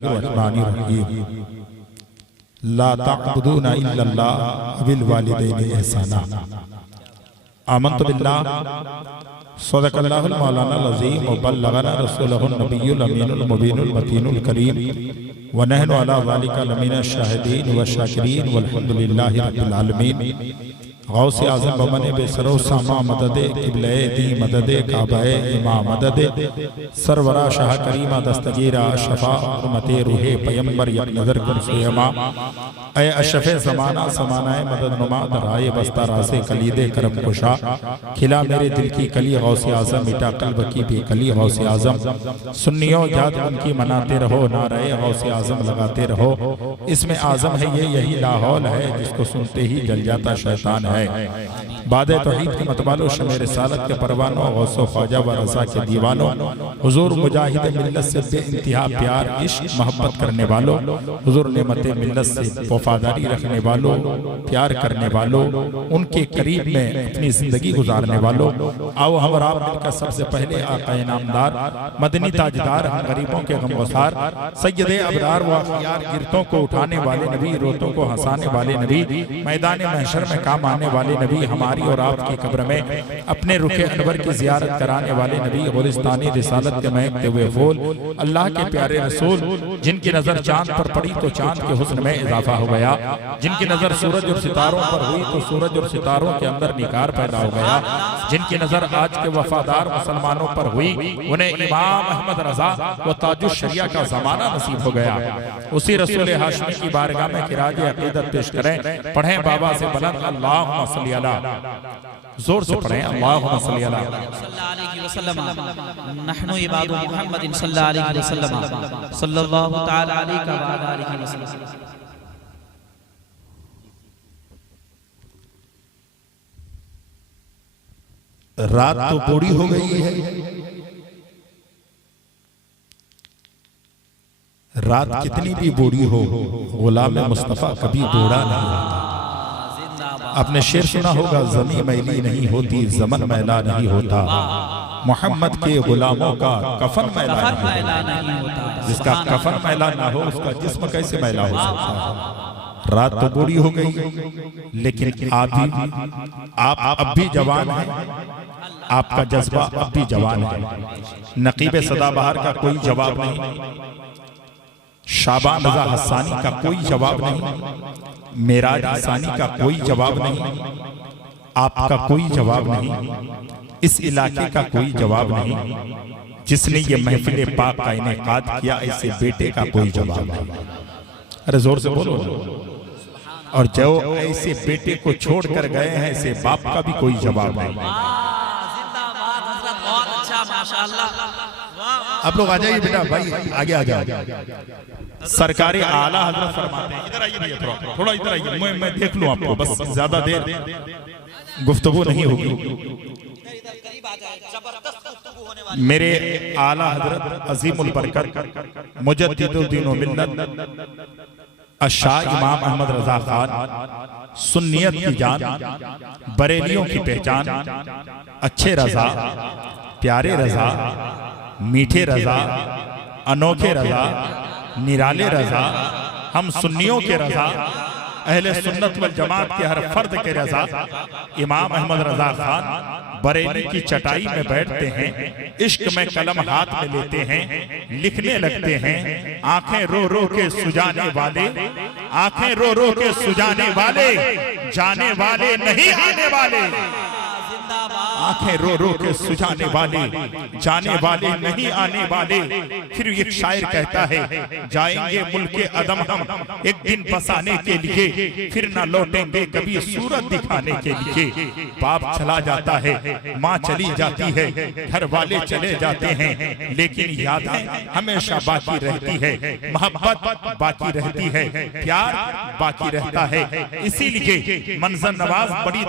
ला तअबुदूना इल्लल्लाह वबिल वालिदैनि इहसाना। आमन्तु बिल्लाह सदक़ल्लाहुल मौलानाल अज़ीम व बल्लगना रसूलुहुन नबियुल अमीनुल मुबीनुल मतीनुल करीम व नहनु अला ज़ालिका लमिनश शाहिदीन व शाकिरीन वल्हम्दुलिल्लाहि रब्बिल आलमीन। गौसे आज़म बमन बेसरो सामा मददे क़िबले दी मददे काबाए इमा मददे सरवरा शाह करीमा दस्तगीरा शफा उम्मते रूहे पैगंबर यक नज़र कुन सुयमा ए अशफ़े ज़माना समानाए मदद नुमा दराए बस्ता रासे कलीदे करम कुशा खिला मेरे दिल की कली गौसे आज़म मिटा कल्ब की भी कली गौसे आज़म सुन्नियों याद उनकी मनाते रहो नाराए गौसे आज़म लगाते रहो। इसमें आज़म है ये यही लाहौल है जिसको सुनते ही जल जाता शैतान है। बादे तौहीद के मतवालों शमे रिसालत के परवानों गौसो ख्वाजा व रज़ा के दीवानों हुजूर मुजाहिद मिल्लत से बेइंतहा प्यार इश्क मोहब्बत करने वालों हुजूर नेमते मिल्लत से वफादारी रखने वालों प्यार करने वालों उनके करीब में अपनी जिंदगी गुजारने वालों आओ हम और आप मिलकर सबसे पहले आका नामदार मदनी ताजदार हम गरीबों के गमगुसार सैयदे अबरार व अखियार गिरतों को उठाने वाले नबी रोतों को हंसाने वाले नबी मैदान महशर में काम आने वाले नबी हमारी और आपकी कब्र में अपने रुखे अनवर की जियारत कराने वाले नबी गुलिस्तानी रिसालत के महकते हुए फूल अल्लाह के प्यारे रसूल जिनकी नजर चांद पर पड़ी तो चांद के हुस्न में इजाफा हो गया, जिनकी नजर सूरज और सितारों पर हुई तो सूरज और सितारों के अंदर निखार पैदा हो गया, जिनकी नजर आज के वफादार मुसलमानों पर हुई उन्हें इमाम अहमद रजा व ताजुश शरिया का जमाना नसीब हो गया। उसी रसूल हाशमी की बारगाह में खिराज अकीदत पेश करें, पढ़ें बाबा से बुलंद अल्लाहुम्मा सल्ली अला, जोर से पढ़ें अल्लाहुम्मा सल्ली अला नहनु इबादु मुहम्मदिन सल्लल्लाहु अलैहि वसल्लम सल्लल्लाहु तआला अलैहि व आलिहि वसल्लम। रात तो बूढ़ी हो गई है, रात कितनी भी बूढ़ी हो गुलाम मुस्तफा कभी बूढ़ा नहीं होता। आपने शेर सुना होगा, ज़मीं मैली नहीं होती ज़मन मैला नहीं होता, मोहम्मद के गुलामों का कफन मैला नहीं होता। जिसका कफन मैला ना हो उसका जिस्म कैसे मैला हो सकता है। रात तो बूढ़ी हो गई लेकिन आप अब भी जवान हैं, आपका जज्बा अब भी जवान है। नकीब सदाबहार का कोई जवाब नहीं, शाबान रज़ा हसानी का कोई जवाब नहीं, मेराज हसानी का कोई जवाब नहीं, आपका कोई जवाब नहीं, इस इलाके का कोई जवाब नहीं। जिसने ये महफिल पाक का इनेकाद किया ऐसे बेटे का कोई जवाब नहीं। अरे जोर से बोलो। और जो ऐसे बेटे को छोड़कर गए हैं ऐसे बाप का भी कोई जवाब नहीं। आप लोग आ जाइए बेटा, भाई आगे आ जाओ। सरकारी आला हजरत फरमाते हैं, इधर आइए भैया, थोड़ा इधर आइए, मैं देख लूं आपको, बस ज्यादा देर गुफ्तगू नहीं होगी। मेरे आला हजरत अजीमुल बरकत मुजद्दिदुल दीन व मिल्लत शाह इमाम अहमद रजा खान सुन्नियत की जान, बरेलियों की पहचान, अच्छे रजा, प्यारे रजा, मीठे रजा, अनोखे रजा, निराले रजा, हम सुन्नियों के रजा, अहले सुन्नत वल जमात के हर फर्द के रजा इमाम अहमद रजा खान बरेली की चटाई में बैठते हैं, इश्क में कलम हाथ में लेते हैं, लिखने लगते हैं। आंखें रो रो के सुजाने वाले, आंखें रो रो के सुजाने वाले, जाने वाले नहीं आने वाले। आंखें रो रो के सुझाने वाले, जाने वाले नहीं आने वाले। फिर एक शायर कहता है, जाएंगे मुल्के अदम हम एक दिन बसाने के लिए, फिर ना लौटेंगे कभी सूरत दिखाने के लिए। बाप चला जाता है, माँ चली जाती है, घर वाले चले जाते हैं, लेकिन यादें हमेशा बाकी रहती है, मोहब्बत बाकी रहती है, प्यार बाकी रहता है। इसीलिए मंजर नवाज बड़ी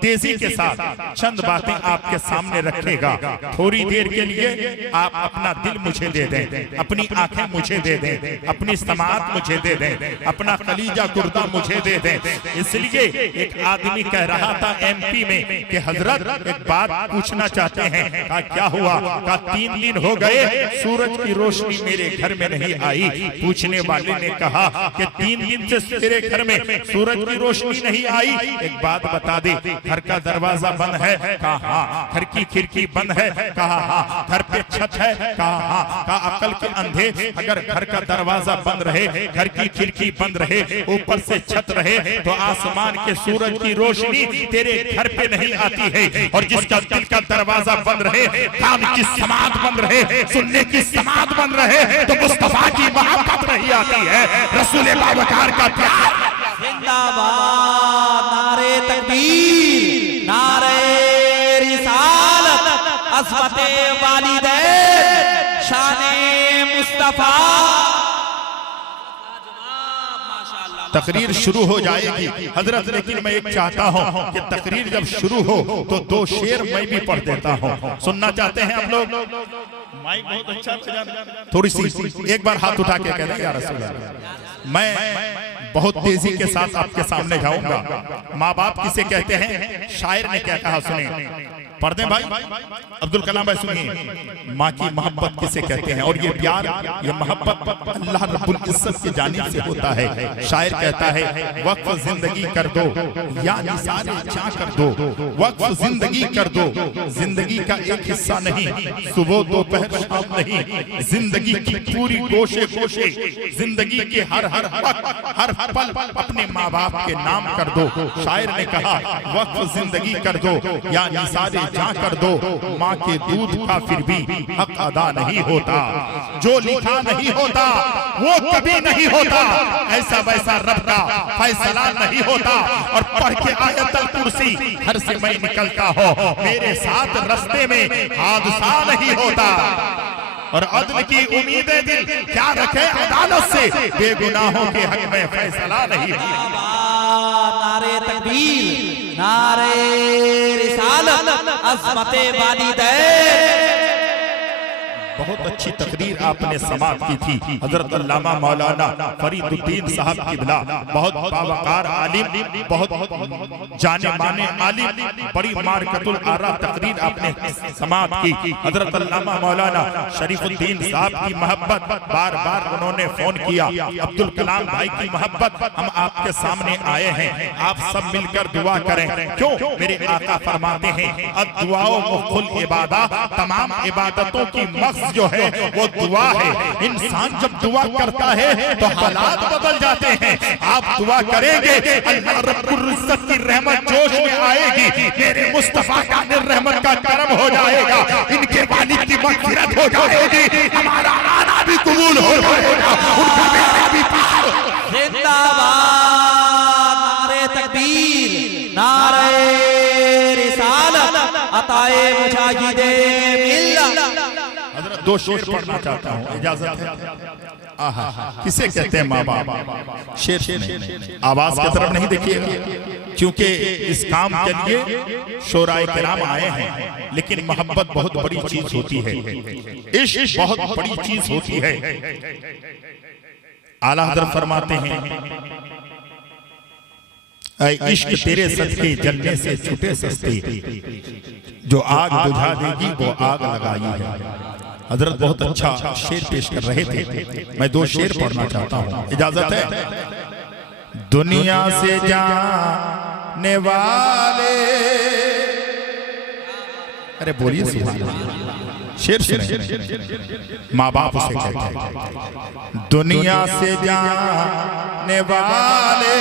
तेजी के साथ चंद बातें बातें आपके सामने रखेगा। थोड़ी देर के लिए आप अपना दिल मुझे दे दें, अपनी आंखें मुझे दे दें, अपनी समाअत मुझे दे दें, अपना कलीजा गुर्दा मुझे दे दें। इसलिए एक आदमी कह रहा था एमपी में कि हजरत एक बात पूछना चाहते हैं। कहा क्या हुआ? कहा 3 दिन हो गए सूरज की रोशनी मेरे घर में नहीं आई। पूछने वाले ने कहा कि 3 दिन से तेरे घर में सूरज की रोशनी नहीं आई, एक बात बता दे, घर का दरवाजा बंद है? कहा हाँ। घर की खिड़की बंद है? कहा हाँ। घर पे छत है? कहा हाँ। कहा अकल के अंधे, अगर घर का दरवाजा बंद रहे, घर की खिड़की बंद रहे, ऊपर से छत रहे, तो आसमान के सूरज की रोशनी तेरे घर पे नहीं आती है। और जिसका दिल का दरवाजा बंद रहे, कान की समाअत बंद रहे, सुनने की समाअत बंद रहे, तो मुस्तफा की मोहब्बत नहीं आती है, रसूल बावकार का प्यार। जिंदाबाद, नारे तकबीर, नारे रिसालत, अज़मते वालिदैन, शाने मुस्तफा। तकरीर शुरू हो जाएगी हजरत, लेकिन मैं एक चाहता हूं कि तकरीर जब शुरू हो तो 2 शेर मैं भी पढ़ देता हूं। सुनना चाहते हैं आप लोग? माइक बहुत अच्छा बजा, थोड़ी सी एक बार हाथ उठा के कह दें या रसूल अल्लाह। मैं बहुत तेजी के साथ आपके सामने जाऊंगा। माँ बाप किसे कहते हैं? शायर ने क्या कहा सुनिए, पढ़ दें भाई। अब्दुल कलाम भाई सुनिए, माँ की मोहब्बत किसे कहते हैं? और ये प्यार, ये मोहब्बत अल्लाह रब्बुल इज्जत की जानिब से होता है। शायर कहता है वक्फ जिंदगी कर दो या निसारे जा कर दो, वक्फ जिंदगी कर दो, जिंदगी का एक हिस्सा नहीं, सुबह दोपहर शाम नहीं, जिंदगी की पूरी गोशे गोशे, जिंदगी के हर हर वक्त हर पल अपने माँ बाप के नाम कर दो। शायर ने कहा वक्फ जिंदगी कर दो या निसारे जा कर दो, माँ के दूध का फिर भी हक अदा नहीं होता। जो लिखा नहीं होता वो कभी नहीं होता, ऐसा वैसा रब का फैसला नहीं होता। और पढ़ के आयतल कुर्सी घर से मैं निकलता हो, मेरे साथ रास्ते में हादसा नहीं होता। और अदल की उम्मीदें दिल क्या रखे अदालत से, बेगुनाहों के हक में फैसला नहीं होता। नारे तकबीर, नारे रिसालत, अज़मते वालिदैन। बहुत अच्छी तकरीर आपने समाअत की थी। हजरत अल्लामा मौलाना फरीदुद्दीन साहब किबला, बहुत बावकार आलिम, बहुत जाने माने आलिम, बड़ी मारकतुल आरा तकरीर आपने समाअत की। हजरत अल्लामा मौलाना शरीफुद्दीन साहब की मोहब्बत, बार बार उन्होंने फोन किया। अब्दुल कलाम भाई की मोहब्बत, हम आपके सामने आए हैं, आप सब मिलकर दुआ करें। क्यों? मेरे आका फरमाते हैं अद्दुआओ मुख्फुल इबादा, तमाम इबादतों की मक्स जो है वो दुआ है। इंसान जब दुआ करता है तो हालात बदल जाते हैं। आप दुआ करेंगे, अल्लाह रब्बुल इज्जत की रहमत जोश में आएगी, मेरे मुस्तफा का रहमत का करम हो जाएगा, इनके वालिद की मग़फ़िरत हो जाएगी, हमारा आना भी कबूल हो जाएगा, उनका बेटा भी पार। जिंदाबाद, नारे तकबीर, नारे रिसालत, अताए मुजाहिदे मिल्लत। 2 शेर पढ़ना चाहता हूँ, इजाजत है? आहा, किसे कहते हैं माँ बाप? शेर सुनिए, आवाज की तरफ नहीं देखिएगा, क्योंकि इस काम के लिए शोराए किराम आए हैं। लेकिन मोहब्बत बहुत बड़ी चीज होती है, इश्क बहुत बड़ी चीज होती है। आला हज़रत फरमाते हैं ऐ इश्क तेरे सदके जलने से छूटे सस्ते, जो आग बुझा देगी वो आग लगाई है। हजरत बहुत अच्छा शेर पेश कर रहे थे, मैं 2 शेर पढ़ना चाहता हूँ, इजाजत है? दुनिया से जाने वाले, अरे बोलिए सुभान अल्लाह। शेर सुने, माँ बाप उसे कहते हैं दुनिया से जाने वाले,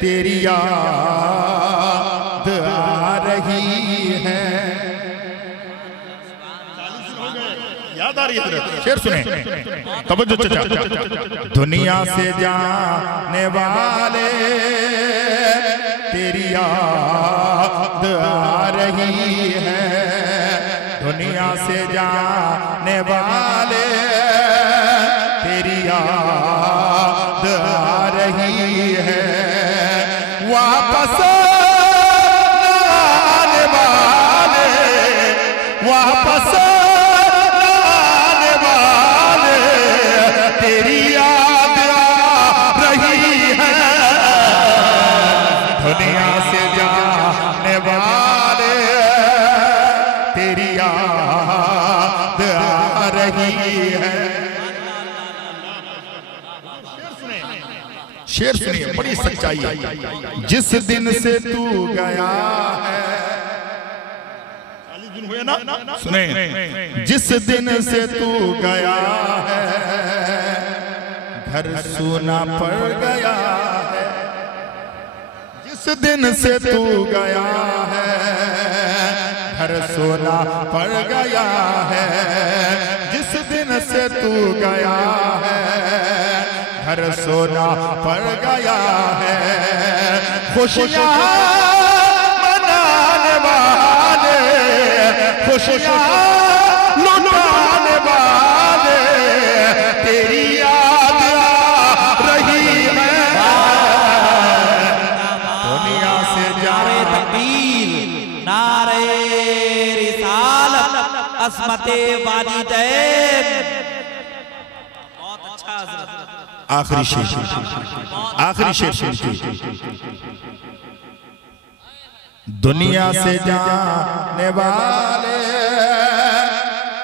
तेरी याद आ रही है। याद आ रही है? शेर सुने, तवज्जो चाचा। दुनिया से जाने वाले, तेरी याद आ रही है। दुनिया से जाने वाले, तेरी याद आ रही है। वापस शेर सुनिए, बड़ी सच्चाई है। जिस दिन से तू गया है, हुए ना, सुने, जिस दिन से तू गया है घर सूना पड़ गया है। जिस दिन से तू गया है घर सूना पड़ गया है। जिस दिन से तू गया है घर सोना पड़ गया है। खुशियाँ मनाने वाले, खुशियाँ लुटाने वाले तेरी याद आ रही है। दुनिया से नारे तकबीर, नारे रिसालत, अस्मते वालिदैन। बहुत अच्छा हज़रत। आखिरी शेर, दुनिया से जाने वाले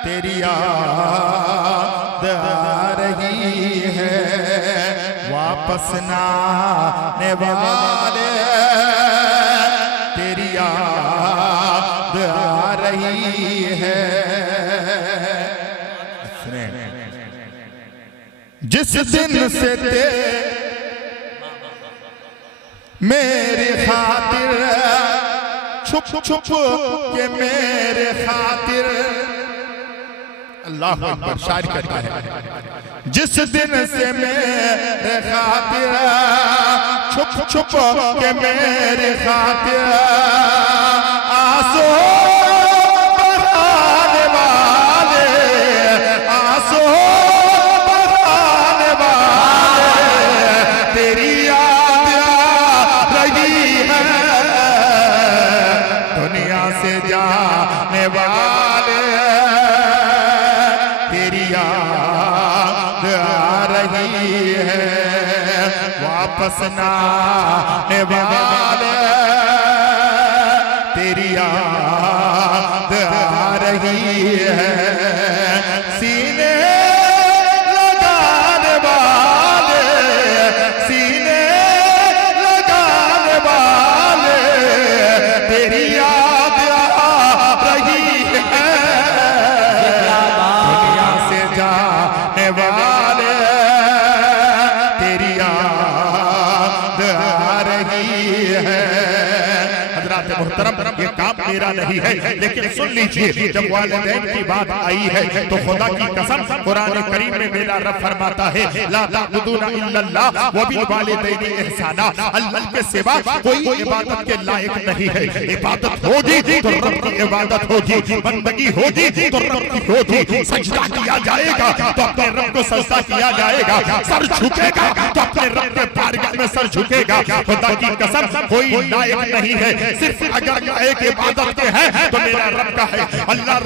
तेरी याद आ रही है। वापस ना आने वाले तेरी याद आ रही है। जिस दिन से मेरी खातिर छुप छुप के मेरे खातिर, अल्लाह अकबर, शायर कहता है। जिस दिन से मेरे खातिर छुप छुप के मेरे खातिर आंसू बहाने वाले, आंसू बहाने वाले तेरी याद आ रही है। दुनिया से जाने वाले तेरी याद आ रही है। वापस ना आने वाले तेरी याद आ रही है। सीने लगाने वाले, सीने लगाने वाले तेरी याद आ रही है। दुनिया से जाने वाले तेरी याद आ रही है। हज़रात मोहतरम, ये काम मेरा नहीं है, लेकिन सुन लीजिए, जब वालिदैन की बात आई है तो खुदा की कसम कुरान करीम में मेरा रब फरमाता है, ला ताबुदूना इल्लल्लाह व बिल वालिदैनि इहसाना। अल्लाह के सिवा कोई इबादत के लायक नहीं है। इबादत होगी तो रब की इबादत होगी, बंदगी होगी तो रब की होगी। सजदा किया जाएगा तो अपने रब को सजदा किया जाएगा, सर झुकेगा तो अपने रब के बारगाह में सर झुकेगा। खुदा की कसम कोई लायक नहीं है। सिर्फ अगर एक इबादत के है तो मेरा रब का है। अल्लाह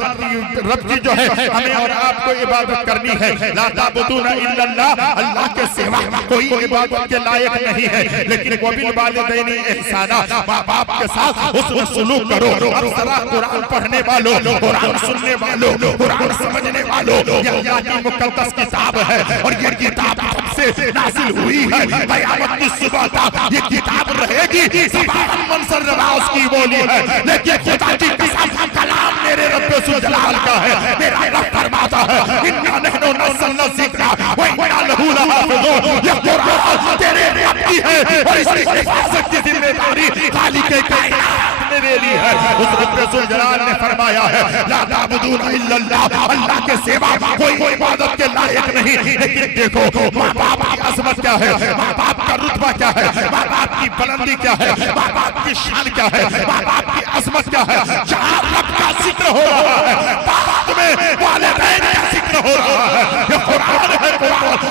रब की जो है हमें और आपको इबादत करनी है। ला ताबुदूना इल्लल्लाह, अल्लाह के सिवा कोई इबादत के लायक नहीं है। लेकिन वबिल वालिदैनि इहसाना, माँ बाप के साथ हुस्न सलूक करो। अब जरा कुरान पढ़ने वालों, कुरान सुनने वालों, कुरान समझने वालों, ये अल्लाह की मुकद्दस किताब है और ये किताब सबसे नाजिल हुई है। क़यामत की सुबह तक ये किताब रहेगी। सबाहन मंसर नवाज की बोली है, लेकिन खुदा की कसम कलाम मेरे रब सुजलाल का है। मेरा रब फरमाता है, इन्ना नहनु नज़्ज़लना ज़िक्रा व इन्ना लहू लहाफ़िज़ून। ये कुरान तेरे रब की है और इसकी हिफाज़त की जिम्मेदारी खालिक़ कायनात ने ले ली है। उस रब सुजलाल ने फरमाया है, ला ताबुदूना इल्लल्लाह, अल्लाह के सिवा कोई इबादत के लायक नहीं। लेकिन देखो माँ बाप की अज़मत क्या है, माँ बाप का रुतबा क्या है, माँ बाप की बुलंदी क्या है, माँ बाप की शान क्या है, माँ बाप की अज़मत क्या है। जहाँ रब का जिक्र हो रहा है, बाद में वालिदैन का जिक्र हो रहा है। ये कुरान है,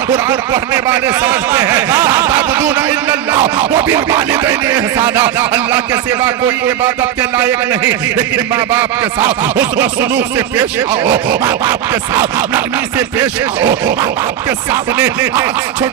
कुरान पढ़ने वाले समझते हैं, ला ताबुदूना इल्लल्लाह व बिल वालिदैनि इहसाना। अल्लाह के सिवा कोई इबादत के लायक नहीं। लेकिन माँ बाप के साथ हुस्न सलूक से पेश आओ, माँ बाप के साथ नरमी से पेश आओ, माँ बाप के सामने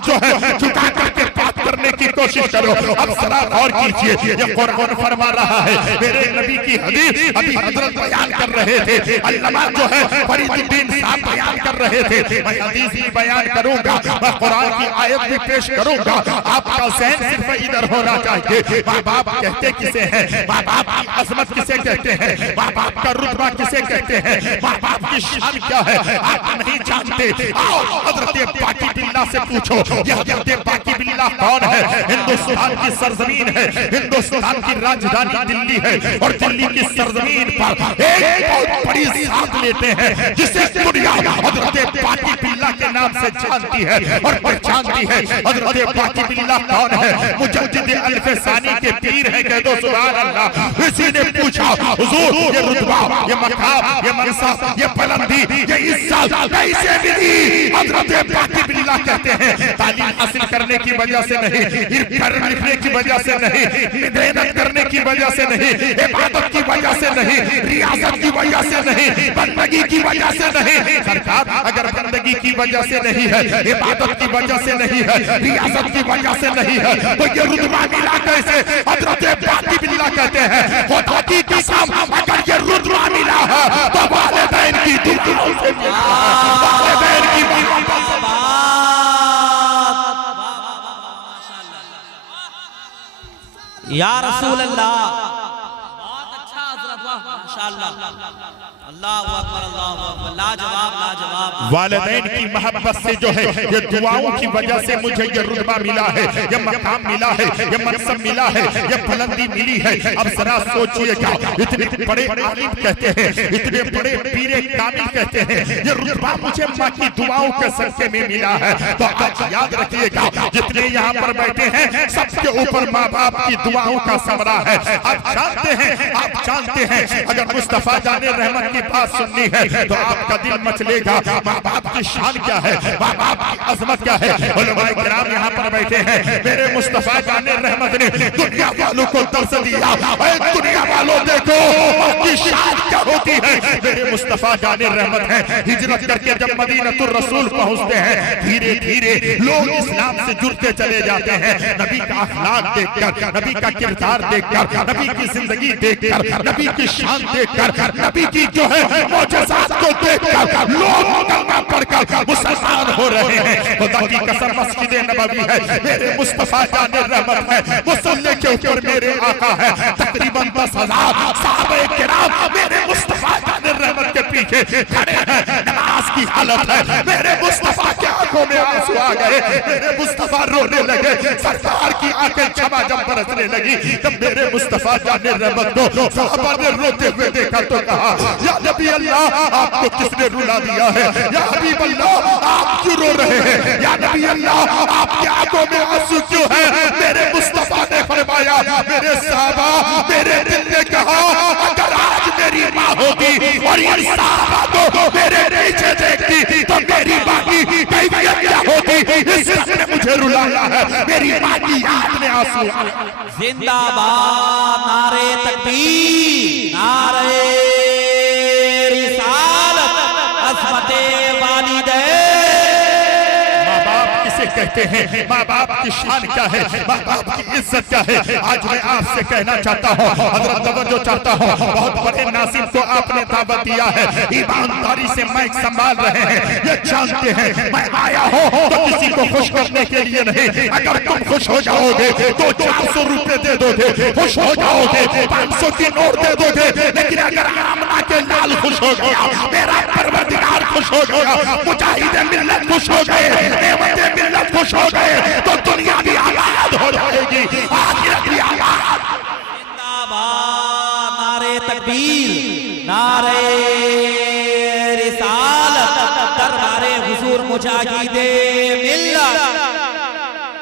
जो है झुका करके बात करने की कोशिश करो। अब जरा गौर कीजिए, ये कुरान फरमा रहा है, मेरे नबी की हदीस अभी हजरत बयान कर रहे थे, अल्लामा जो है फरीदुद्दीन साहब बयान कर रहे थे। मैं हदीस भी बयान करूंगा, मैं कुरान की आयत भी पेश करूंगा। आपका ज़हन सिर्फ इधर होना चाहिए। माँ बाप कहते किसे हैं, माँ बाप की अजमत किसे कहते हैं, माँ बाप का रुतबा किसे कहते हैं, माँ बाप की शान क्या है, आप नहीं जानते। आओ हजरत बाकी बिल्ला से पूछो, यह हजरत बाकी बिल्ला कौन है? हिंदुस्तान की सरजमीन है, हिंदुस्तान की राजधानी दिल्ली है, और दिल्ली की सरजमीन पर एक बहुत बड़ी साथ लेते हैं जिसे दुनिया हजरत बाकी बिल्ला के नाम से जानती है और पहचानती है। हजरत बाकी बिल्ला कौन है? मुजद्दिद अल्फसानी के पीर है, कह दो सुभान अल्लाह। किसी ने पूछा, हुजूर ये रुतबा, ये मकाम, ये मनसब, ये बुलंदी, ये इज्जत कैसे मिली? हजरत बाकी बिल्ला कहते हैं, तालीम हासिल करने की वजह से नहीं, पढ़ने लिखने की वजह से नहीं, मेहनत करने की वजह से नहीं, इबादत की वजह से नहीं, रियासत की वजह से नहीं, बंदगी की वजह से नहीं। सरकार अगर बंदगी की वजह से नहीं है, इबादत की वजह से नहीं है, रियासत की वजह से नहीं है, तो ये रुतबा मिला कैसे? हजरत बाकी बिल्ला कहते हैं, खुदा की कसम अगर ये रुतबा मिला है तो वालिदैन की दुआओं से मिला है, वालिदैन की मोहब्बत से। या रसूल अल्लाह, बहुत अच्छा हजरत, वाह माशाअल्लाह, अल्लाहु अकबर, अल्लाहु अकबर, लाजवाब लाजवाब। वालिदैन की मोहब्बत से जो है, ये दुआओं की वजह से मुझे ये रुतबा मिला है, ये मकाम मिला है, ये मनसब मिला है, ये बुलंदी मिली है। अब जरा सोचिएगा, इतने बड़े आलिम कहते हैं, इतने बड़े पीरे कामिल कहते हैं, ये रुतबा मुझे माँ की दुआओं के सदके में मिला है। तो आज याद रखिएगा, जितने यहाँ पर बैठे हैं सबके ऊपर माँ बाप की दुआओं का समरा है। आप जानते हैं, आप जानते हैं, अगर मुस्तफा जाने रहमत की बात सुननी है तो आपका दिल मचलेगा। माँ बाप की शान क्या है, माँ बाप की अजमत क्या है। उलमाए किराम यहाँ पर बैठे हैं, मेरे मुस्तफा जाने रहमत ने दुनिया वालों को दर्श दिया, दुनिया वालों देखो माँ की शान क्या होती है। मेरे मुस्तफा जाने रहमत है, हिजरत करके जब मदीनतुर रसूल पहुँचते हैं, धीरे धीरे लोग इस्लाम से जुड़ते चले जाते हैं। नबी का अखलाक देखकर, नबी का किरदार देखकर, नबी की जिंदगी देखकर, नबी की शान देखकर, नबी की जो है मौजज़ात को देखकर लोग कलमा पढ़कर मुसलमान हो रहे हैं। खुदा की कसम मस्जिद नबवी है, मेरे मुस्तफा जाने रहमत है, मुसल्ले के ऊपर मेरे आका है, तकरीबन 10,000 सहाबे किराम मेरे मुस्तफा जाने रहमत के पीछे खड़े हैं, नमाज की हालत है। मेरे मुस्तफा की आंखों में आंसू आ गए, मेरे मुस्तफा रोने लगे, सरकार की आंखें झमाझम बरसने लगी। तब मेरे मुस्तफा जाने रहमत को सहाबा ने रोते हुए देखा तो कहा, या नबी अल्लाह आपको किसने रुला दिया है? या हबीब अल्लाह आप क्यों रो रहे हैं? या नबी अल्लाह आपकी आंखों में आंसू क्यों है? मेरे मुस्तफा ने फरमाया, मेरे साहबा, मेरे दिल ने कहा, अगर आज मेरी माँ होती और ये साहबा को मेरे नीचे देखती तो मेरी माँ की कैफियत क्या होती? इस रब ने मुझे रुलाया है, मेरी माँ की याद में आंसू। जिंदाबाद, नारे तकबीर, नारे रिसालत, अज़मते वालिदैन। माँ बाप किसे कहते हैं? माँ बाप की शान क्या है, माँ बाप की इज्जत क्या है? आज मैं आपसे कहना चाहता हूँ, हजरत तवज्जो चाहता हूँ, बहुत बड़े नासिब को आपने दावत दिया है, ईमानदारी से माइक संभाल रहे हैं, ये जानते हैं मैं आया हूँ तो किसी को खुश करने के लिए नहीं। अगर तुम खुश हो जाओगे तो 400 रुपए दे दोगे, खुश हो जाओगे 500 की नोट दे दोगे, लेकिन अगर आमना के लाल खुश हो गया, मेरा परवरदिगार खुश हो गया, मुजाहिद मिल्लत खुश हो गए, नेमते मिल्लत खुश हो गए, तो दुनिया भी आबाद हो जाएगी, आखिरत भी आबाद। जिंदाबाद, नारे तकबीर, नारे रिसालत, दरबारे हुजूर मुजाहिदे मिल्लत।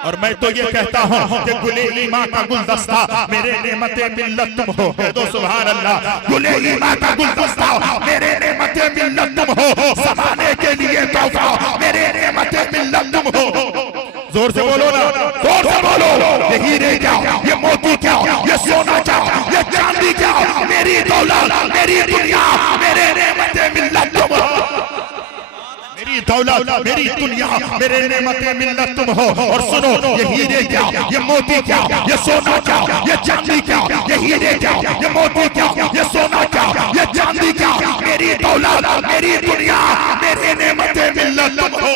और मैं तो ये कहता हूँ कि गुले ईमा का गुलदस्ता मेरे नेमते मिल्लत तुम हो, कह दो सुभान अल्लाह। गुले ईमा का गुलदस्ता मेरे नेमते मिल्लत तुम हो, ज़माने के लिए तोहफा मेरे नेमते मिल्लत तुम हो। जोर से बोलो ना, जोर से बोलो। ये हीरे क्या, ये मोती क्या, ये सोना क्या, ये चांदी क्या, मेरी दौलत, मेरी दुनिया, मेरे नेमते मिल्लत तुम हो। मेरी दौलत, मेरी दुनिया, मेरे नेमतें मिल्लत तुम हो। और सुनो, ये हीरे क्या, ये मोती क्या, ये सोना क्या, ये चांदी क्या, ये हीरे क्या, ये मोती क्या, ये सोना क्या, ये चांदी क्या, मेरी दौलत, मेरी दुनिया, मेरे नेमतें मिल्लत तुम हो।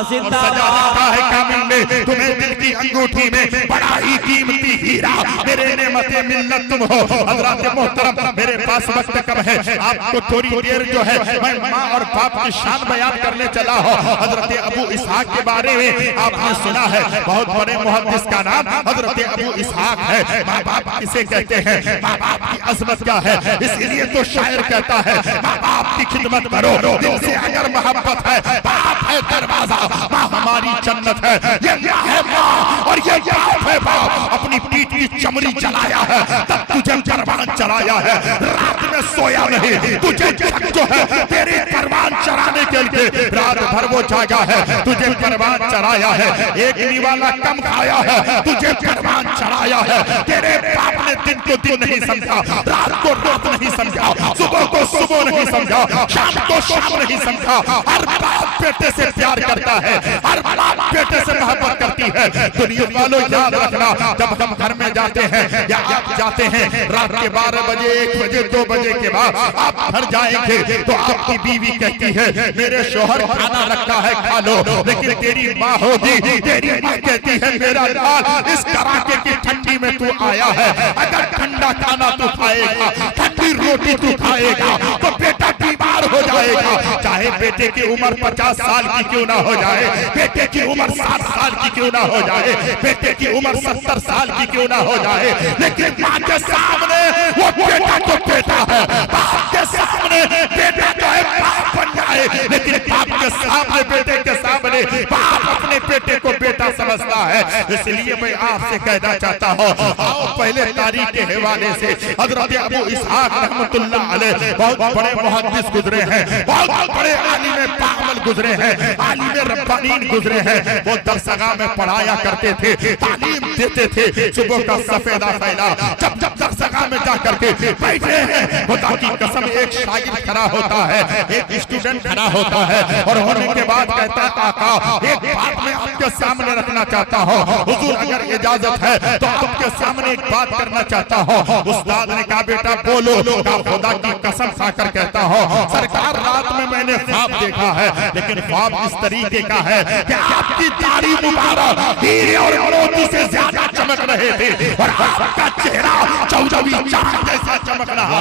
सजा रखा है कामिल में तुम्हें दिल की अंगूठी में बड़ा ही कीमती हीरा, मेरे नेमतें मिल्लत तुम हो। हज़रात मोहतरम, मेरे पास वक्त कम है, आपको थोड़ी देर जो है मैं माँ और बाप की शान बयान करने चला हूँ। हज़रत अबू इसहाक के बारे में आपने सुना है, बहुत बड़े मुहद्दिस का नाम हज़रत अबू इसहाक है। माँ बाप किसे कहते हैं, माँ बाप की अजमत क्या है, इसलिए तो शायर कहता है माँ बाप की खिदमत करो, दिल से अगर मोहब्बत है, बाप है दरवाजा, माँ हमारी जन्नत है। ये माँ है माँ और ये बाप है बाप। अपनी पीठ की चमड़ी चलाया है तब तुझे परवान चलाया है, रात में सोया नहीं, तुझे जो है तेरे परवान चराने के लिए रात भर वो जागा है, तुझे परवान चराया है। एक निवाला कम खाया है, तुझे परवान चढ़ाया है। तेरे बाप ने दिन को दिन नहीं समझा, रात को रात नहीं समझा, सुबह को सुबह नहीं समझा, शाम को शाम नहीं समझा। हर बाप बेटे से प्यार करता है, हर बाप बेटे से मोहब्बत करती है। दुनिया वालों याद रखना, जब हम घर में जाते हैं या आप जाते हैं रात के 12 बजे 1 बजे 2 बजे के बाद आप घर जाएंगे तो आपकी बीवी कहती है मेरे शोहर खाना रखा है खा लो, लेकिन तेरी माँ होगी, तेरी माँ कहती है मेरा लाल इस कड़ाके की ठंडी में तू आया है, अगर ठंडा खाना तू खाएगा, ठंडी रोटी तू खाएगा तो बेटा बीमार हो जाएगा। चाहे बेटे की उम्र 50 साल की क्यों ना हो जाए, बेटे की उम्र 60 साल की क्यों ना हो जाए, बेटे की उम्र 70 साल की क्यों ना हो जाए, लेकिन माँ के सामने वो बेटा तो बेटा है, बाप के सामने बेटा जो है बाप बन जाए, लेकिन बाप के सामने बेटे के सामने बाप अपने बेटे को बेटा समझता है। इसलिए मैं आपसे कहना चाहता हूँ, आओ पहले तारीख के हवाले से हज़रत अबू इसहाक रहमतुल्लाह अलैह बहुत बड़े मुहद्दिस गुजरे हैं, बहुत बड़े आलिम पागल गुजरे हैं, आलिम रब्बानीन गुजरे हैं। वो दरसगाह में पढ़ाया करते थे, तालीम देते थे, सुबह का सफेदा फैला। जब जब दरसगाह में जा करके बैठे हैं, खुदा की कसम एक शागिर्द खड़ा होता है, एक स्टूडेंट खड़ा होता है और होने के बाद कहता है आका एक बात मैं आपके सामने रखना चाहता हूँ, हुजूर अगर इजाजत है तो आपके सामने एक बात करना चाहता हूँ। उस्ताद ने कहा बेटा बोलो। खुदा की कसम खाकर कहता हूँ सरकार रात में मैंने ख्वाब देखा है, लेकिन ख्वाब इस तरीके का है कि आपकी दाढ़ी मुबारक हीरे और मोती से ज्यादा चमक रहे थे और आपका चेहरा चौदहवीं चांद जैसा चमक रहा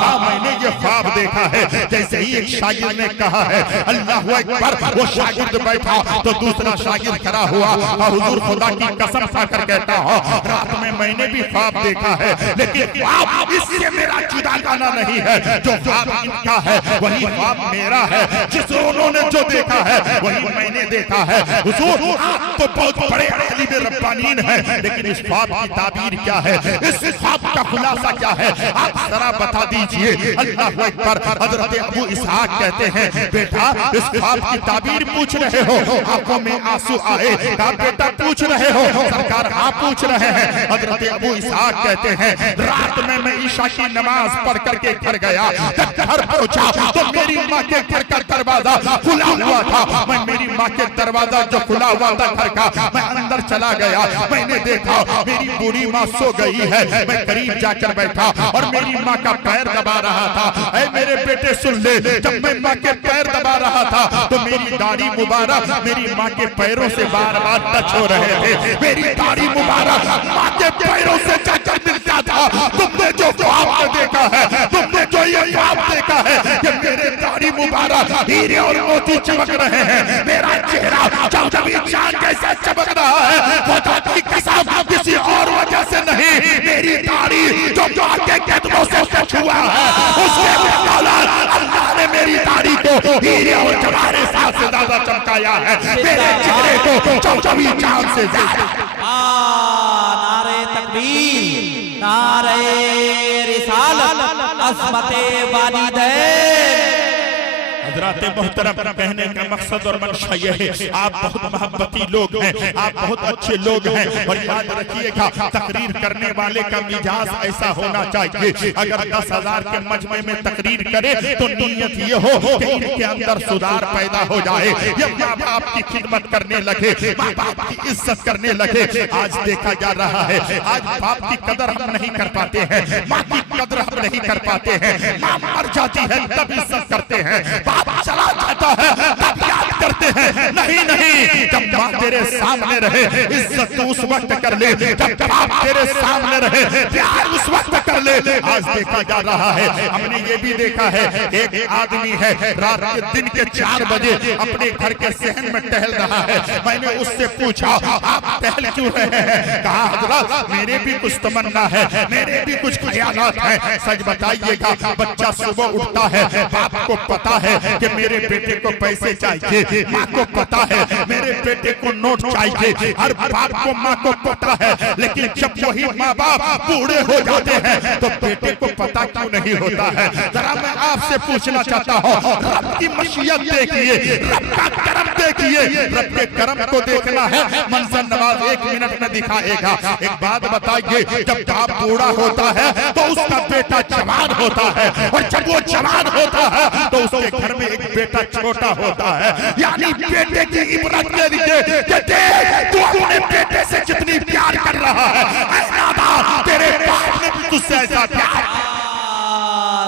था। मैंने ये ख्वाब देखा है। जैसे ही एक शागिर्द ने कहा है अल्लाहु अकबर, वो शागिर्द बैठा तो दूसरा शागिर्द खड़ा हुआ। हुजूर खुदा की कसम खाकर कहता हूँ रात में मैंने भी ख्वाब देखा है, लेकिन ख्वाब इससे मेरा जुदा गाना नहीं है। जो ख्वाब इनका है वही ख्वाब मेरा है, जिस उन्होंने जो देखा है वही मैंने देखा है। हुजूर आप तो बहुत बड़े आलिम रब्बानीन हैं, लेकिन इस ख्वाब की ताबीर क्या है, इस ख्वाब का खुलासा क्या है, आप जरा बता दीजिए। अल्लाहु अकबर। हज़रत अबू इसहाक कहते हैं बेटा इस ख्वाब की ताबीर पूछ रहे हो, आंखों में आंसू आए। कहा बेटा पूछ रहे हो सरकार, आप पूछ रहे हैं। हज़रत अबू इसहाक कहते हैं रात में मैं ईशा की नमाज पढ़ करके घर गया, जब घर पहुंचा तो मेरी माँ के घर का दरवाजा खुला हुआ था। मैं मेरी माँ के दरवाजा जो खुला हुआ था घर का, मैं अंदर चला गया। मैंने देखा मेरी बूढ़ी माँ सो गई है। मैं करीब जाकर बैठा और मेरी माँ का पैर दबा रहा था। ऐ मेरे बेटे सुन ले, जब मैं माँ के पैर दबा रहा था तो मेरी दाढ़ी मुबारक मेरी माँ के पैरों से बार बार टच हो रहे थे। मेरी दाढ़ी मुबारक माँ के पैरों से जाकर मिलता था। तुमने जो ख्वाब देखा है, तुमने जो ये ख्वाब देखा है कि मेरे दाढ़ी मुबारक हीरे और मोती चमक रहे हैं, मेरा चेहरा चौदहवीं चांद जैसा चमक रहा है। खुदा की कसम किसी और वजह से नहीं, मेरी दाढ़ी जो माँ के कदमों से टच हुआ है उसके बदौलत अल्लाह ने मेरी दाढ़ी को हीरे और जवाहरात से ज्यादा चमकाया है, मेरे चेहरे को चौदहवीं चांद से ज्यादा। नारे तकबीर, नारे रिसालत, अज़मते वालिदैन। हज़रात मोहतरम, कहने का मकसद और मंशा ये है, आप बहुत मोहब्बती लोग हैं, आप बहुत अच्छे लोग हैं। और याद रखिएगा, तकरीर करने वाले का मिजाज ऐसा होना चाहिए, अगर 10,000 के मजमे में तकरीर करे तो नीयत ये हो कि इनके अंदर सुधार पैदा हो जाए, ये माँ बाप की खिदमत करने लगे, माँ बाप की इज्जत करने लगे। आज देखा जा रहा है, आज बाप की कदर हम नहीं कर पाते हैं, माँ की कदर हम नहीं कर पाते हैं। माँ मर जाती है तब इज्जत करते हैं, बाप चला जाता है तब याद करते हैं। नहीं नहीं, जब माँ तेरे सामने रहे इज्जत तो उस वक्त कर ले, जब बाप तेरे सामने रहे प्यार उस वक्त कर ले। आज देखा जा रहा है, हमने ये भी देखा है, एक आदमी है रात के दिन के 4 बजे अपने घर के सहन में टहल रहा है। मैंने उससे पूछा आप टहल क्यों रहे हैं? कहा हज़रत मेरे भी कुछ तमन्ना है, मेरे भी कुछ ख्यालात हैं। सच बताइएगा, बच्चा सुबह उठता है, बाप को पता है कि मेरे बेटे को पैसे चाहिए, माँ को पता है मेरे बेटे को नोट चाहिए, हर बाप को माँ को पता है। लेकिन जब वही माँ बाप बूढ़े हो जाते हैं तो बेटे को पता क्यों नहीं होता है? जरा मैं आपसे पूछना चाहता हूँ, रब की मशीयत देखिए, रब का करम देखिए, रब के करम को देखना है। मंजर नवाज 1 मिनट में दिखाएगा। एक बात बताइए, जब बाप बूढ़ा होता है तो उसका बेटा जवान होता है, और जब वो जवान होता है तो उसके घर में एक बेटा छोटा होता है। यानी बेटे की इबरत के लिए कि देख तू अपने बेटे से कितनी प्यार कर रहा है, ऐसा तेरे बाप ने भी तुझसे ऐसा प्यार।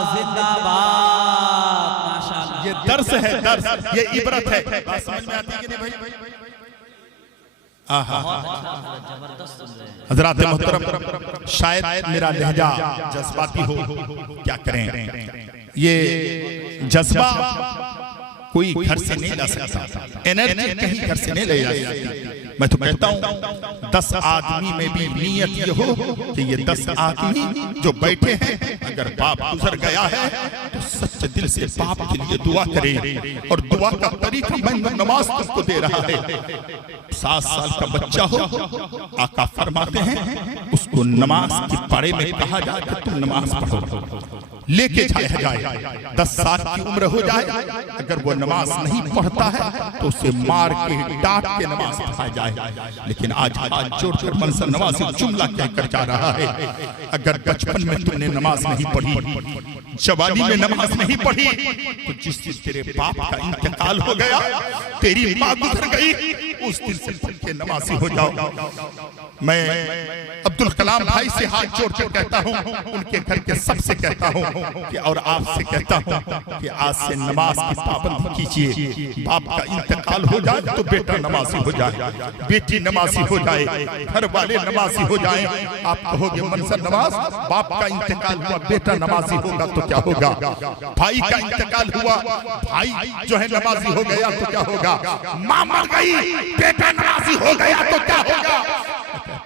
जिंदाबाद, माशाअल्लाह। ये दर्स है, दर्स, ये इबरत है। बात समझ में आती है कि नहीं भाई? जबरदस्त सुन रहे हैं हज़रात मोहतरम, शायद मेरा लहजा जज्बाती हो, क्या करें, ये जज्बा कोई घर से नहीं ला सकता, एनर्जी कहीं घर से नहीं ले जा सकती। मैं तो कहता हूँ 10 आदमी में भी नीयत ये हो कि ये 10 आदमी जो बैठे हैं, अगर बाप गुजर गया है तो सच्चे दिल से बाप के लिए दुआ करें। और दुआ का तरीका मैं नमाज तुमको दे रहा है। 7 साल का बच्चा हो, आका फरमाते हैं उसको नमाज के बारे में कहा जाए कि तुम नमाज पढ़ो, लेके जाया जाए। 10 साल की उम्र हो जाए, अगर वो नमाज नहीं पढ़ता है तो उसे मार के डांट के नमाज पढ़ाई जाए। लेकिन आज हाथ जोड़कर मंसर नवाज जुमला कहकर जा रहा है, अगर बचपन में तुमने नमाज नहीं पढ़ी, जवानी में नमाज नहीं पढ़ी, तो जिस दिन तेरे बाप का इंतकाल हो गया, तेरी माँ गुजर गई, उस दिन से तुम के नमाजी हो जाओ। मैं अब्दुल कलाम भाई से हाथ जोड़कर कहता हूँ, उनके घर के सबसे कहता हूँ कि और आपसे कहता हूँ कि आज से नमाज की पाबंदी कीजिए। बाप का इंतकाल हो जाए तो बेटा नमाजी हो जाए, बेटी नमाजी हो जाए, घर वाले नमाजी हो जाए। आप कहोगे मंसर नवाज, बाप का इंतकाल हुआ, बेटा नमाजी होगा तो क्या होगा? भाई का इंतकाल हुआ, भाई जो है नमाजी हो गया तो क्या होगा? माँ मर गई, बेटा नमाजी हो गया तो क्या होगा?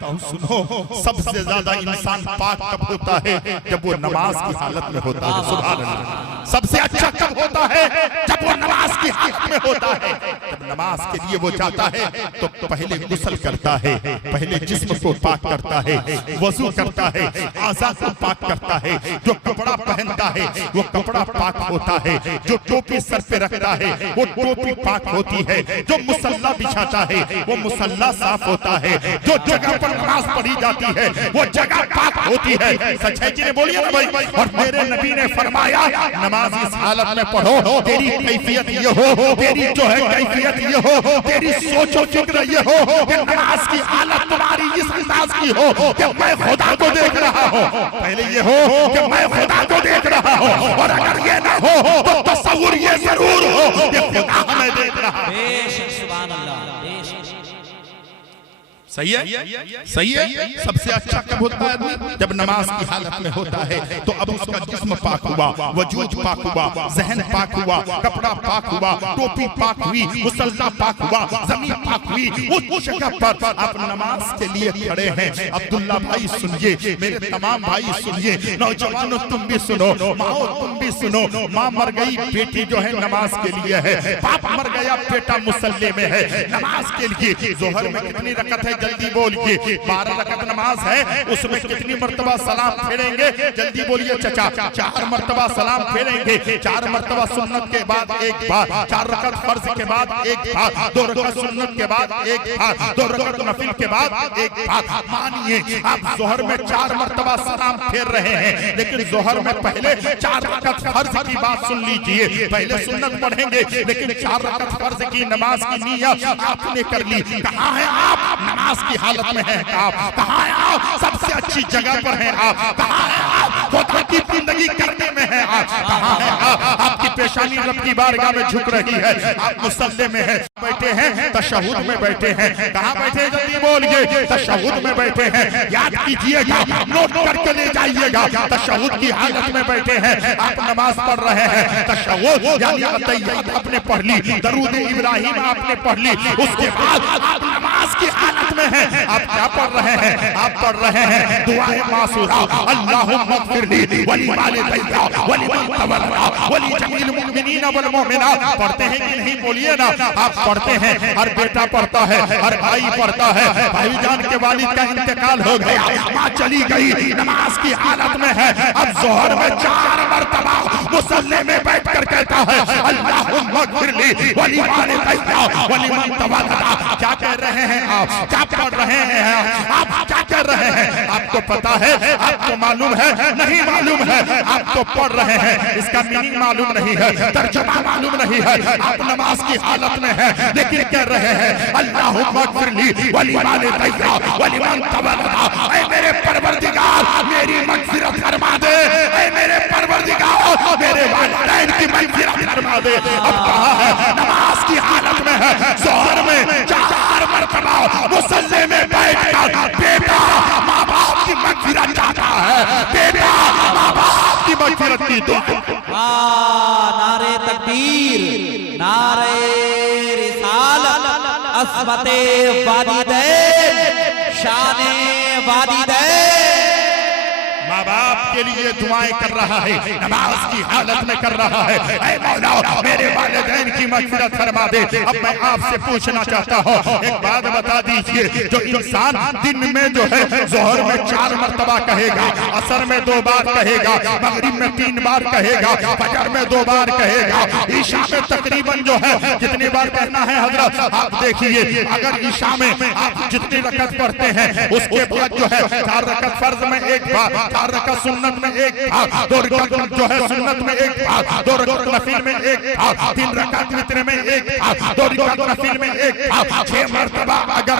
सुनो, सबसे ज्यादा इंसान पाक कब होता है? जब वो नमाज की हालत में होता है। सुभान अल्लाह। सबसे अच्छा कब होता है? जब वो नमाज की हालत में होता है। जब नमाज के लिए वो जाता है तो पहले गुस्ल करता है, पहले जिस्म को पाक करता है, वजू करता है, आज़ा को पाक करता है, जो कपड़ा पहनता है वो कपड़ा पाक होता है, जो टोपी सर पे रखता है वो टोपी पाक होती है, जो मुसल्ला बिछाता है वो मुसल्ला साफ होता है, जो जगह पर नमाज पढ़ी जाती है वो जगह पाक होती है। सच है कि नहीं? बोलिए ना भाई। और मेरे नबी ने फरमाया नमाज इस हालत में पढ़ो, तेरी कैफियत ये हो, तेरी जो है कैफियत ये हो, तेरी सोचो फिक्र ये हो कि नमाज की हालत तुम्हारी इस अंदाज की हो कि मैं खुदा को देख रहा हूँ। पहले ये हो कि मैं खुदा को देख रहा हूँ, और अगर ये ना हो तो तसव्वुर ये जरूर हो कि खुदा हमें देख रहा है। बेशक, सुभान अल्लाह, बेशक। सही है, सही है। सबसे अच्छा कब होता है? जब नमाज की हालत में होता है। तो अब उसका जिस्म पाक हुआ, वजूद पाक हुआ, जहन पाक हुआ, कपड़ा पाक हुआ, टोपी पाक हुई, मुसल्ला पाक हुआ, जमीन पाक हुई। उस जगह पर आप नमाज के लिए खड़े हैं। अब्दुल्ला भाई सुनिए, मेरे तमाम भाई सुनिए, नौजवानों तुम भी सुनो, माओ तुम भी सुनो। माँ मर गई, बेटी जो है नमाज के लिए है, बाप मर गया, बेटा मुसल्ले में है नमाज के लिए। जोहर में कितनी रकत है जल्दी बोलिए। 12 रकात नमाज है, उसमें कितनी मर्तबा सलाम फेरेंगे? जल्दी बोलिए चचा। 4 मर्तबा सलाम फेरेंगे। 4 मर्तबा सुन्नत के बाद एक बार, 4 रकात फर्ज के बाद एक बार, 2 रकात सुन्नत के बाद एक बार, 2 रकात नफिल के बाद एक बार। मानिए आप जोहर में 4 मर्तबा सलाम फेर रहे हैं, लेकिन जोहर में पहले 4 रकात फर्ज की बात सुन लीजिए। पहले सुन्नत पढ़ेंगे, लेकिन 4 रकात फर्ज की नमाज की नियत आपने कर ली। कहाँ है आप? नमाज की हालत में हैं आप। कहाँ है आप? सबसे अच्छी जगह पर हैं आप। कहाँ है आप? खुदा की जिंदगी करने में हैं आप। कहाँ है आप? आपकी पेशानी रब की बारगाह में झुक रही है। आप मुसल्ले में हैं, बैठे हैं, तशहुद में बैठे हैं। कहाँ बैठे हैं? जल्दी बोलिए। तशहुद में बैठे हैं। याद कीजिएगा, नोट करके ले जाइएगा। तशहुद की हालत में बैठे हैं, आप नमाज पढ़ रहे हैं। तशहुद यानी अतहियात आपने पढ़ ली, दरूद इब्राहिम आपने पढ़ ली, उसके बाद आप नमाज की हालत में हैं। आप क्या पढ़ रहे हैं? आप पढ़ रहे हैं दुआए मासूरा, अल्लाहुम्मा ग़फ़िरली वली वालिदैया वली मन तवल्ला वली जमील मुमिनीन वल मुमिनात। पढ़ते हैं कि नहीं? बोलिए ना। आप पढ़ते हैं, हर बेटा पढ़ता है, हर भाई पढ़ता है। भाईजान के वालिद का इंतकाल हो गया, माँ चली गई, नमाज की हालत में है। अब जोहर में 4 मर्तबा मुसल्ले में बैठकर कहता है अल्लाहुम्मा ग़फ़िरली वली वालिदैया वली मन तवल्ला। क्या कह रहे हैं आप? क्या पढ़ रहे हैं आप? क्या कह रहे हैं? आपको पता है? आपको मालूम है? नहीं मालूम है। आप तो पढ़ रहे हैं, इसका मीनिंग मालूम नहीं है, तर्जुमा मालूम नहीं है। आप नमाज की हालत में हैं, लेकिन कह रहे हैं अल्लाहुम्मा ग़फ़िरली वली वालिदैया वली मन तवल्ला। ऐ मेरे परवरदिगार मेरी मग़फ़िरत फरमा दे। ऐ मेरे परवरदिगार मेरे वालिदैन की मग़फ़िरत फरमा दे। अब कहाँ है? नमाज की हालत में है। जोहर में 4 मर्तबा मुसल्ले में बैठकर बेटा माँ बाप की मग़फ़िरत चाहता है। बेटा माँ बाप की मग़फ़िरत की दुआ। नारे तकबीर, नारे रिसालत, अस्मते वालिदैन, शाने वालिदैन। माँ बाप के लिए दुआएं कर रहा है, नमाज की हालत में कर रहा है। ऐ मौला मेरे वालिदैन की मग़फ़िरत फरमा दे। अब मैं आपसे पूछना चाहता हूँ, एक बात बता दीजिए, जो इंसान दिन में जो है जोहर में 4 मर्तबा कहेगा, असर में 2 बार कहेगा, मगरिब में 3 बार कहेगा, फजर में 2 बार कहेगा, ईशा में तकरीबन जो है कितनी बार कहना है हजरत? आप देखिए, अगर ईशा में आप जितनी रकत पढ़ते हैं, उसके बाद जो है 4 रकत फर्ज में 1 बार, 4 रकात सुन्नत में 1 बार, 2 रकात जो है सुन्नत में 1 बार, 2 रकात नफिल में 1 बार, 3 रकात वित्र में 1 बार, 2 रकात नफिल में 1 बार, 6 मर्तबा अगर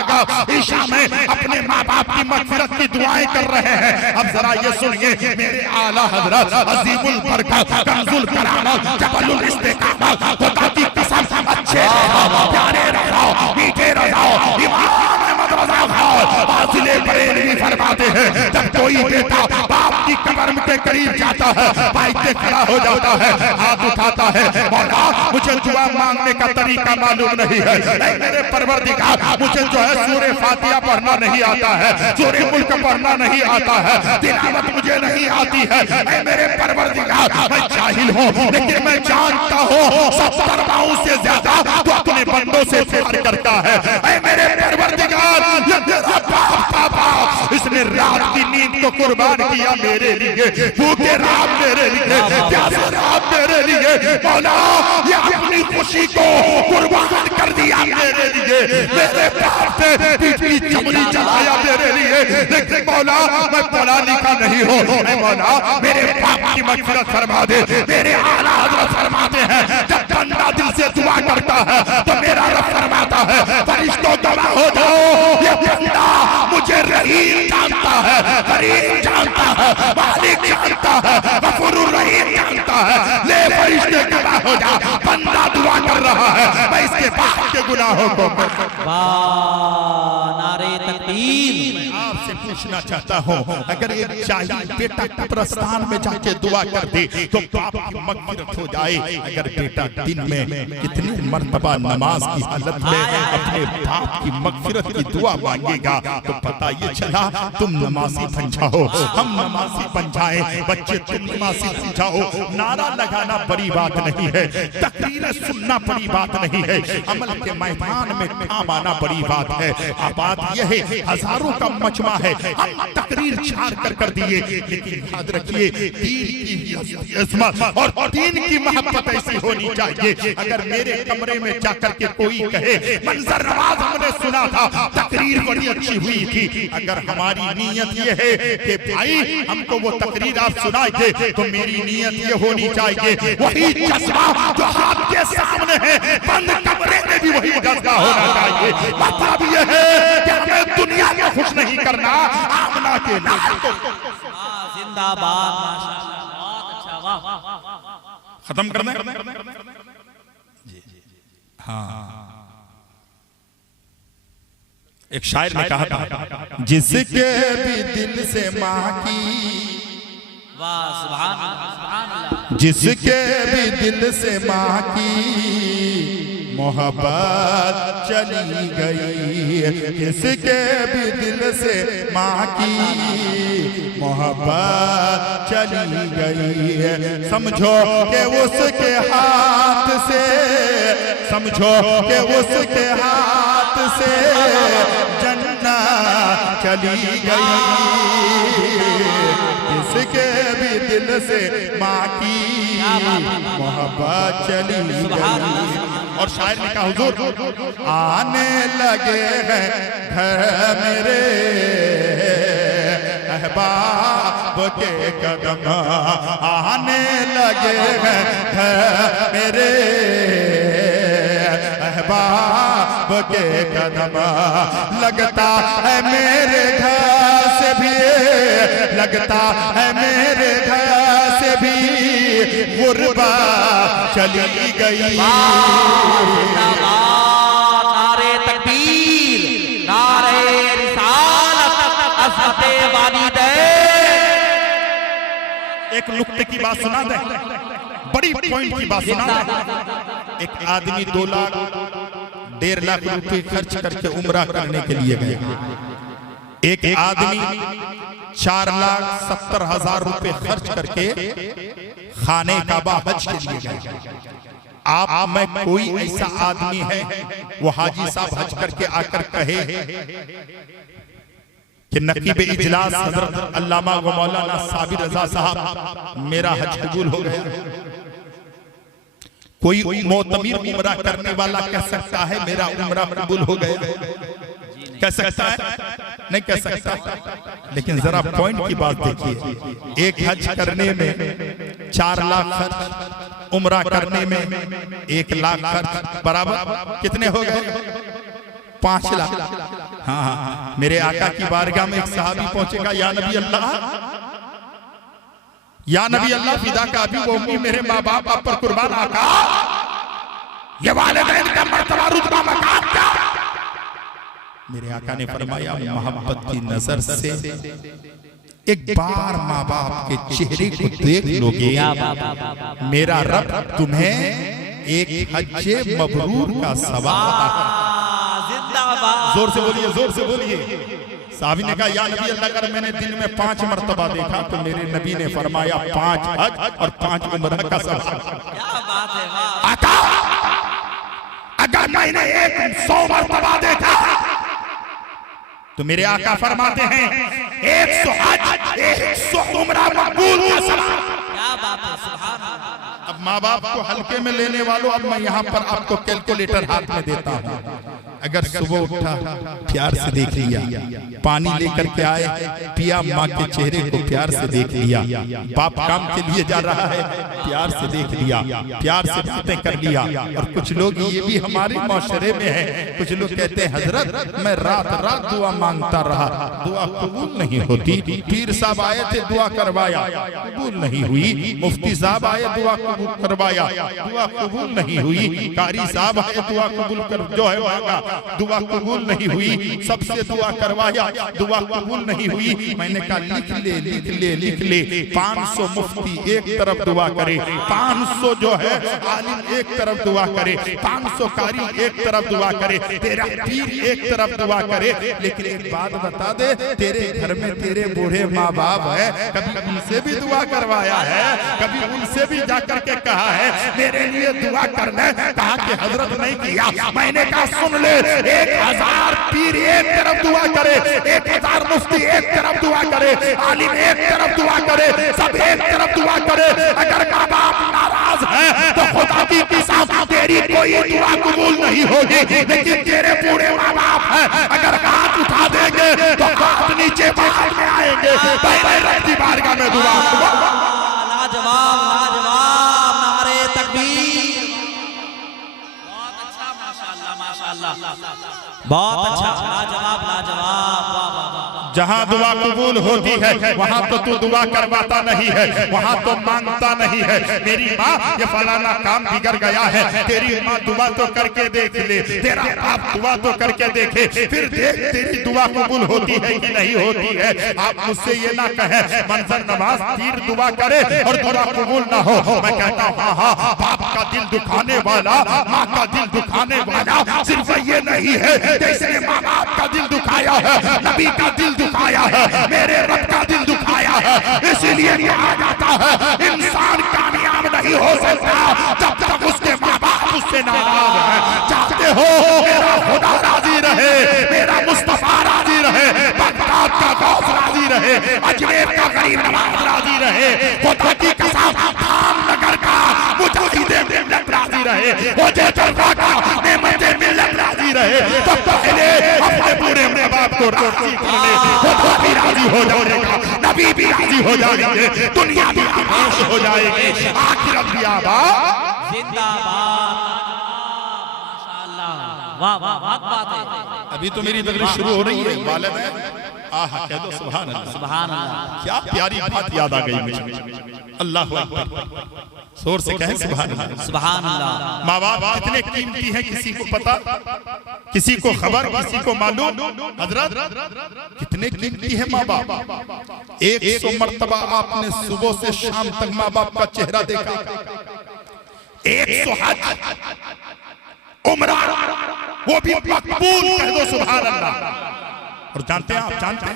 ईशा में अपने माँ बाप की मग़फ़िरत की दुआएं कर रहे हैं। अब जरा ये सुनिए, मेरे आला हज़रत अज़ीमुल बरकत कंजुल करामत जबलुल इस्तिक़ामत, खुदा की कसम अच्छे रहो, प्यारे रहो, मीठे रहो। इमाम अहमद रज़ा खान फाज़िले बरेलवी फरमाते हैं, जब कोई बेटा बाप की कब्र के करीब जाता है, बाइक से खड़ा हो जाता है, हाथ उठाता है, मौला मुझे दुआ मांगने का तरीका मालूम नहीं है। मेरे परवरदिगार मुझे जो है सूरे फातिहा पढ़ना नहीं आता है, सूरे मुल्क पढ़ना नहीं आता है, तिलावत मुझे नहीं आती है। मेरे परवरदिगार मैं जाहिल हूँ, लेकिन मैं जानता हूँ 70 माओं से ज्यादा तो अपने बंदों से प्यार करता है। मेरे परवरदिगार पापा इसने रात की नींद को कुर्बान किया मेरे लिए, भूखे रात मेरे लिए, प्यासे रात मेरे लिए। मौला ये अपनी खुशी को कुर्बान कर दिया मेरे लिए, मेरे बाप पे पीठ की चमड़ी चलाया मेरे लिए। लेकिन मौला मैं पढ़ा लिखा नहीं हूँ, मौला मेरे बाप की मग़फ़िरत फरमा दे। मेरे आला हज़रत फरमाते हैं, जब बंदा दिल से दुआ करता है तो मेरा रब फरमाता है, फरिश्तों गवाह हो जाओ, ये बंदा मुझे रहीम जानता है, करीम जानता है, मालिक जानता है, गफूरुर रहीम जानता है। ले फरिश्ते गवाह हो जा, बंदा दुआ कर रहा है, मैं इसके बाप के गुनाहों को नारे तकबीर। मैं आपसे पूछना चाहता हूँ, अगर एक जाहिल बेटा कब्रिस्तान में जाके दुआ कर दे तो बाप की मग़फ़िरत हो जाए। अगर बेटा दिन में कितनी मर्तबा नमाज की हालत में अपने बाप की मगफिरत की दुआ मांगेगा तो पता ये चला तुम नमाजी बन जाओ, हम नमाजी बन जाए, बच्चे तुम नमाजी बन जाओ। नारा लगाना बड़ी बात नहीं है, तकरीरें सुनना बड़ी बात नहीं है, अमल के मैदान में काम आना बड़ी बात है। बात यह है हजारों का मजमा है, हम तकरीर छाड़ कर दिए, लेकिन याद रखिए दीन की इज्जत और दीन की मोहब्बत ऐसी होनी चाहिए। अगर मेरे कमरे में जाकर के कोई कहे मंजर नवाज हमने सुना था, तकरीर बड़ी अच्छी हुई थी, अगर हमारी नीयत ये है कि भाई हमको वो तकरीर आप सुनाएंगे तो मेरी नीयत ये होनी चाहिए वही जज्बा जो आपके सामने है, बंद कमरे में भी वही जज्बा होना चाहिए। मतलब ये है कि हमें दुनिया में खुश नहीं करना, आमना के लाल को जिंदाबाद, माशाअल्लाह, बहुत अच्छा, वाह वाह वाह। खत्म करना है। हाँ, एक शायर ने कहा था जिसके भी दिल से माँ की, वाह सुभान अल्लाह, सुभान अल्लाह, जिसके भी दिल से माँ की मोहब्बत चली गई, जिसके भी दिल से माँ की मोहब्बत चली गई, समझो कि उसके हाथ से, समझो कि उसके हाथ से जन्नत चली गई, जिसके भी दिल से माँ की मोहब्बत चली गई। और शायर ने कहा हुजूर आने लगे हैं घर मेरे अहबाब के कदम, आने लगे हैं घर मेरे अहबाब के कदम, लगता है मेरे घर से भी, लगता है मेरे घर से भी गुर्बत चली गई। नारे तकबीर, नारे रिसालत, असते वालिदैन। एक नुक्ते की बात सुना दे, बड़ी पॉइंट की बात सुना दे। एक आदमी 2 लाख 1.5 लाख रुपए खर्च करके उम्रा करने के लिए गया, एक आदमी 4,70,000 रुपए खर्च करके खाने काबा हज के लिए गया। आप में कोई ऐसा आदमी है वो हाजी साहब हज करके आकर कहे कि नकीब इजलास हजरत अल्लामा व मौलाना साबिर रजा साहब मेरा हज कबूल हो गया? कोई मोतमीर उम्रा करने वाला कह सकता है मेरा उम्रा कबूल हो गया? कह सकता है? नहीं कह सकता। लेकिन जरा पॉइंट की बात देखिए, एक हज करने में 4 लाख खर्च, उम्रा करने में 1 लाख खर्च, बराबर कितने हो गए? 5 लाख। हाँ हाँ, मेरे आका की बारगाह में एक सहाबी पहुंचेगा, या नबी अल्लाह, या नबी अल्लाह, फिदा का अभी वो उम्मी मेरे माँ बाप आप पर कुर्बान, आका ये वालिदैन का मर्तबा रुतबा मकाम क्या? मेरे आका ने फरमाया मोहब्बत की नजर से एक बार माँ बाप के चेहरे को देख लोगे, मेरा रब तुम्हें एक हज्जे मबरूर का सवाब। जोर से बोलिए, जोर से बोलिए। साहबी ने कहा या नबी अल्लाह, अगर मैंने दिन में 5 मर्तबा देखा तो मेरे नबी ने फरमाया 5 हज और 5 उम्रा का सवाब। क्या बात है, वाह। आका अगर मैंने 100 मर्तबा देखा तो मेरे आका फरमाते हैं 100 हज 100 उम्रा मकबूल का सवाब। क्या बात है, सुभान अल्लाह। अब माँ बाप को हल्के में लेने वालों, अब मैं यहाँ पर आपको कैलकुलेटर हाथ में देता हूँ। अगर सुबह उठा प्यार से देख लिया, पानी लेकर के आए पिया, माँ के चेहरे को प्यार से देख लिया, बाप काम के लिए जा रहा है प्यार से देख लिया, प्यार से बातें कर लिया। और कुछ लोग ये भी हमारे माशरे में है, कुछ लोग कहते हैं हजरत मैं रात रात दुआ मांगता रहा, दुआ कबूल नहीं होती। पीर साहब आए थे दुआ करवाया, कबूल नहीं हुई। मुफ्ती साहब आए दुआ कबूल करवाया, दुआ कबूल नहीं हुई। कारी साहब आए दुआ कबूल कर जो है मांगा, दुआ कबूल नहीं हुई, सबसे दुआ करवाया, दुआ कबूल नहीं हुई। मैंने कहा लिख ले लिख ले लिख ले, 500 मुफ्ती एक तरफ दुआ करे, 500 जो है आलिम एक तरफ दुआ करे, 500 कारी एक तरफ दुआ करे, तेरा पीर एक तरफ दुआ करे। लेकिन एक बात बता दे, तेरे घर में तेरे बूढ़े माँ बाप है, कभी उनसे भी दुआ करवाया है? कभी उनसे भी जाकर के कहा है मेरे लिए दुआ करना? कहा कि हजरत नहीं किया। मैंने कहा सुन ले, 1000 पीर एक तरफ दुआ करे, 1000 मुफ्ती एक तरफ दुआ करे, आलिम एक तरफ दुआ करे, सब एक तरफ दुआ करे। अगर माँ बाप नाराज है तो खुदा की कसम तेरी कोई दुआ कबूल नहीं होगी। लेकिन तेरे बूढ़े माँ बाप है, अगर हाथ उठा देंगे तो हाथ नीचे बाहर में आएंगे। पहले रब की बारगाह में दुआ। लाजवाब लाजवाब, नारे तकबीर। बहुत अच्छा, माशाअल्लाह माशाअल्लाह, बहुत अच्छा, लाजवाब लाजवाब, वाह वाह वाह। जहाँ दुआ कबूल होती है वहाँ तो तू दुआ करवाता नहीं है, वहाँ तो मांगता नहीं है। मेरी माँ ये फलाना काम बिगड़ गया है, तेरी माँ दुआ तो करके देख ले, तेरा बाप दुआ तो करके देखे, फिर देख तेरी दुआ कबूल होती है कि नहीं होती है। आप मुझसे ये ना कहे मंजर नवाज पीर दुआ करे और दुआ कबूल ना हो। मैं कहता हूँ हाँ हाँ, बाप का दिल दुखाने वाला, माँ का दिल दुखाने वाला सिर्फ ये नहीं है, जैसे माँ बाप का दिल दुखाया है, नबी का दिल दुखाया है, मेरे रब का दिल दुखाया है। इसीलिए कहा जाता है इंसान कामयाब नहीं हो सकता जब तक उसके माँ बाप उससे नाराज है। चाहते हो मेरा खुदा राजी रहे, मेरा मुस्तफा राजी रहे, बगदाद का गौस राजी रहे, अजमेर का गरीब नवाज राजी रहे, खुदा की कसम धामनगर का मुजाहिदे मिल्लत राजी रहे, मुझे जलवा का नेमते मिल्लत राजी रहे। तो पहले अपने पूरे माँ बाप को राजी कर ले, खुदा भी राजी हो जाएगा, नबी भी राजी हो जाएंगे, दुनिया भी आबाद हो जाएगी, आखिरत भी आबाद। जिंदाबाद, माशाअल्लाह, वाह वाह, वाह बात है। अभी तो मेरी तकरीर शुरू हो रही है, वालिद है, आहा कह दो सुभान अल्लाह, सुभान अल्लाह। क्या प्यारी बात याद आ गई मुझे। अल्लाह अकबर, जोर से कहें सुभान अल्लाह। सुभान अल्लाह। माँ बाप कितने कीमती हैं, किसी को पता, किसी को खबर, किसी को मालूम। हजरत कितने कीमती है माँ बाप। 100 मर्तबा आपने सुबह से शाम तक माँ बाप का चेहरा देखा, 100 हज उम्रा, वो भी मकबूल, कह दो सुभान अल्लाह। और जानते हैं, आप जानते हैं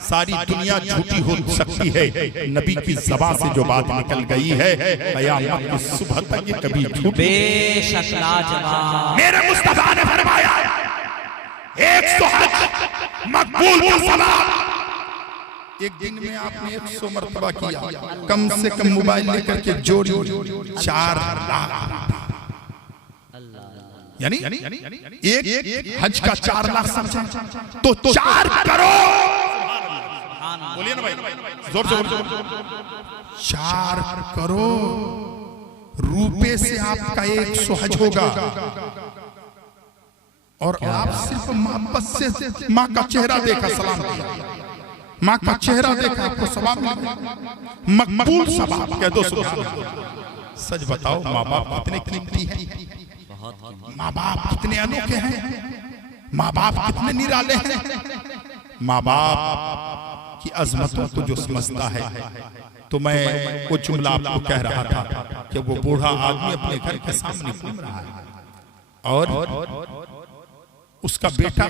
सारी दुनिया झूठी हो सकती है, नबी की ज़बान से जो बात निकल गई है क़यामत की सुबह तक ये कभी झूठी। बेशक लाजवाब। मेरे मुस्तफा ने फरमाया 100 हज मकबूल का सवाब। एक दिन में आपने 100 मर्तबा किया, कम से कम मोबाइल लेकर के जोड़ी 4 लाख, यानी एक हज का 4 लाख समझे तो 4 करोड़। बोलिए ना भाई, जोर से बोलिए। 4 करोड़ रुपए से आपका 100 हज होगा, और आप सिर्फ मोहब्बत से माँ का चेहरा देखा, सलाम किया, माँ का चेहरा देखा, आपको सवाब मिला, मकबूल सवाब, कह दो सुभान अल्लाह। सच बताओ माँ बाप कितने कीमती हैं, माँ बाप कितने अनोखे हैं, माँ बाप कितने निराले हैं। माँ बाप की अजमतों को जो समझता है, तो मैं वो जुमला आपको कह रहा था कि वो बूढ़ा आदमी अपने घर के सामने घूम रहा है और उसका बेटा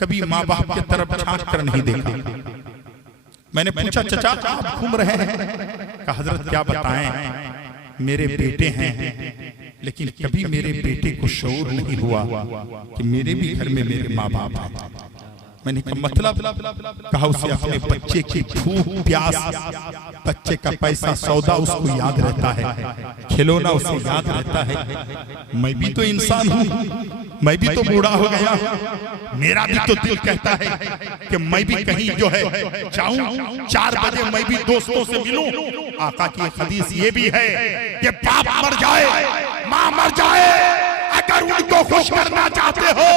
कभी माँ बाप की तरफ झांक कर नहीं देखा। मैंने पूछा चचा आप घूम रहे हैं? कहा हजरत क्या बताएं, मेरे बेटे हैं, लेकिन कभी मेरे बेटे को शऊर नहीं हुआ कि मेरे भी घर में मेरे माँ बाप हैं। मैंने कहा मतलब? कहा उसे अपने बच्चे की भूख प्यास, बच्चे का पैसा सौदा उसको याद रहता है, खिलौना उसे याद रहता है। मैं भी तो इंसान हूँ, मैं भी तो बूढ़ा हो गया, मेरा भी तो दिल कहता है कि मैं भी कहीं जो है जाऊं, 4 बजे मैं भी दोस्तों से मिलूं। आका की हदीस ये भी है कि बाप मर जाए, माँ मर जाए, अगर उनको खुश करना चाहते हो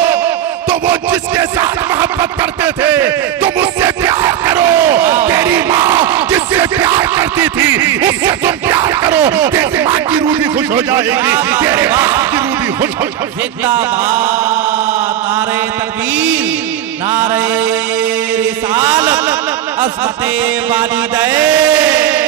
तो वो जिसके साथ मोहब्बत करते थे तुम उससे प्यार करो। तेरी माँ जिससे प्यार करती थी उससे तुम प्यार करो। तेरी माँ की रूह भी खुश हो जाएगी, तेरे बाप की रूह भी खुश हो जाएगी। जिंदाबाद नारे तकबीर, नारे रिसालत, अस्मते वालिदैन।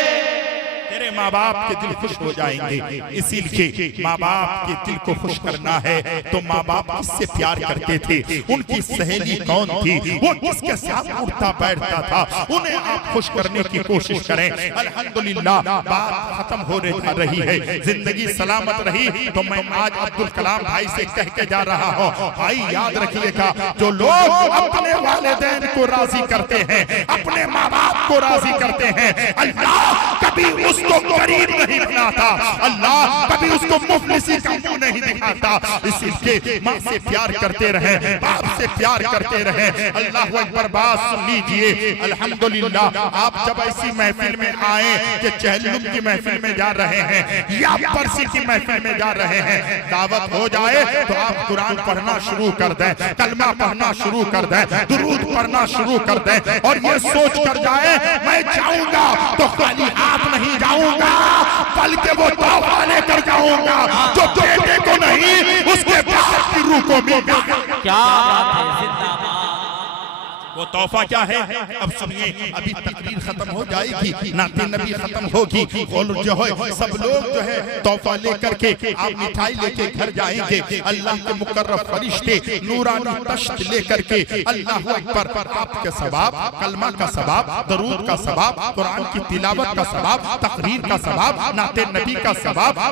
तेरे माँ बाप के दिल खुश हो जाएंगे। इसीलिए माँ बाप के दिल को खुश करना है तो माँ बाप किससे प्यार करते थे, उनकी सहेली कौन थी, वो किसके साथ उठता बैठता था, उन्हें आप खुश करने की कोशिश करें। अल्हम्दुलिल्लाह बात खत्म हो रही है, जिंदगी सलामत रही तो मैं आज अब्दुल कलाम भाई से कह के जा रहा हूँ, भाई याद रखिएगा जो लोग अपने वालिदैन को राजी करते हैं, अपने माँ बाप को राजी करते हैं, अल्लाह कभी उसको गरीब नहीं बनाता, अल्लाह कभी उसको मुफलिसी का मुंह नहीं दिखाता। इसलिए माँ से प्यार करते रहे, बाप से प्यार करते रहे। अल्लाह अकबर, बात सुन लीजिए। अल्हम्दुलिल्लाह आप जब ऐसी महफिल में आए कि चहलुम की महफिल में जा रहे हैं या परसी की महफिल में जा रहे हैं, दावत हो जाए तो आप कुरान पढ़ना शुरू कर दें, कलमा पढ़ना शुरू कर दें, दुरूद पढ़ना शुरू कर दें और ये सोच कर जाए मैं जाऊंगा तो खाली हाथ नहीं जाऊंगा बल्कि वो तोहफा लेकर जाऊंगा जो बेटे को नहीं उसके बाप की रूह को मिलेगा। क्या बात है, जिंदाबाद। वो तोहफा क्या है अब सुनिए। अभी तकरीर खत्म हो जाएगी, नाते नबी खत्म होगी और जो है सब लोग जो है तोहफा लेकर के आप मिठाई लेके घर जाएंगे। अल्लाह के मुकर्रम फरिश्ते नूरानी तश्त लेकर के अल्लाह अकबर आपके सवाब, कलमा का सवाब, दरूद का सवाब, कुरान की तिलावत का सवाब, तकरीर का सवाब, नाते नबी का सवाब,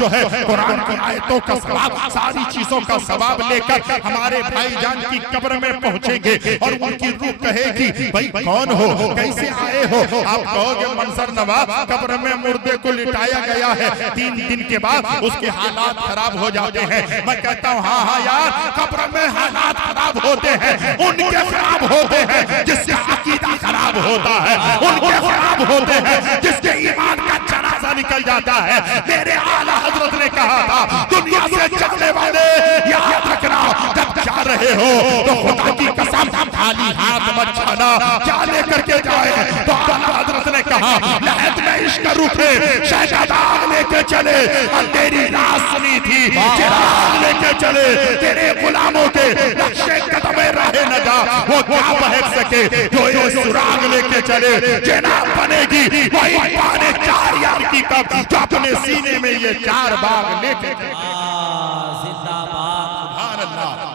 जो है कुरान की आयतों का सवाब, सारी चीजों का सवाब लेकर हमारे भाईजान की कब्र में पहुंचेंगे और उनकी रूह कहेगी भाई कौन हो, कैसे आए हो। आप कहोगे मंजर नवाज कब्र में मुर्दे को लिटाया गया है, 3 दिन के बाद उसके हालात खराब हो जाते हैं। मैं कहता हूँ हाँ हाँ यार, कब्र में हालात खराब होते हैं, उनके खराब होते हैं जिससे अकीदा खराब होता है, उनके खराब होते हैं जिसके ईमान का जनाजा निकल जाता है। मेरे आला हजरत ने कहा था दुनिया से चलने वाले याद रखना जब जा रहे हो तो खुदा की कसम खाली हाथ मत जाना, क्या लेकर के जाए। तो आला हजरत ने कहा लहद में इश्क रुखे शहजादाग लेके चले, अंधेरी रात सुनी थी चिराग लेके चले, तेरे गुलामों के नक्शे कदम रहे न जा वो क्या बहक सके, जो ये सुराग लेके चले जनाब बनेगी वही पाने 4 यार की कब जो अपने सीने में ये 4 बाग लेके।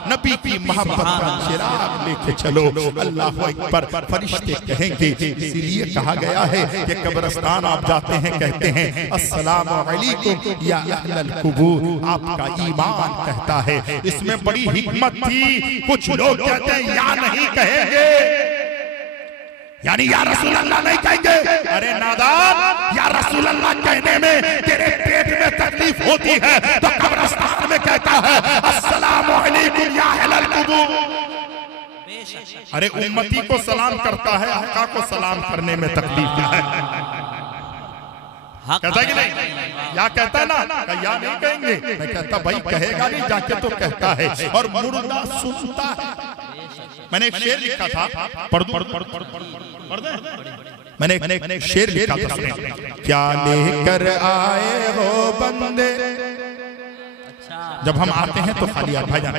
नबी की मोहब्बत का चिराग लेके चलो। अल्लाह अकबर, फरिश्ते कहेंगे। इसीलिए कहा गया है कि कब्रिस्तान आप जाते हैं कहते हैं अस्सलामु अलैकुम या अहलल कुबूर, आपका ईमान कहता है। इसमें बड़ी हिकमत थी। कुछ लोग कहते हैं या नहीं कहेंगे, यानी या रसूल अल्लाह नहीं कहेंगे। अरे नादान, या रसूल अल्लाह कहने में तेरे पेट में तकलीफ होती है तो कब्रिस्तान में कहता है अस्सलामु अलैकुम या अहलल कुबूर। अरे उम्मती को सलाम करता है, आका को सलाम करने में तकलीफ क्या है? कहता कि नहीं? या कहता ना या नहीं कहेंगे। मैं कहता भाई कहेगा नहीं, जाके तो कहता है और मुर्दा सुनता है। मैंने एक शेर लिखा था, पढ़ दे। मैंने एक शेर लिखा था, क्या लेकर आए हो बंदे। जब हम आते हैं तो खाली हाथ, भाईजान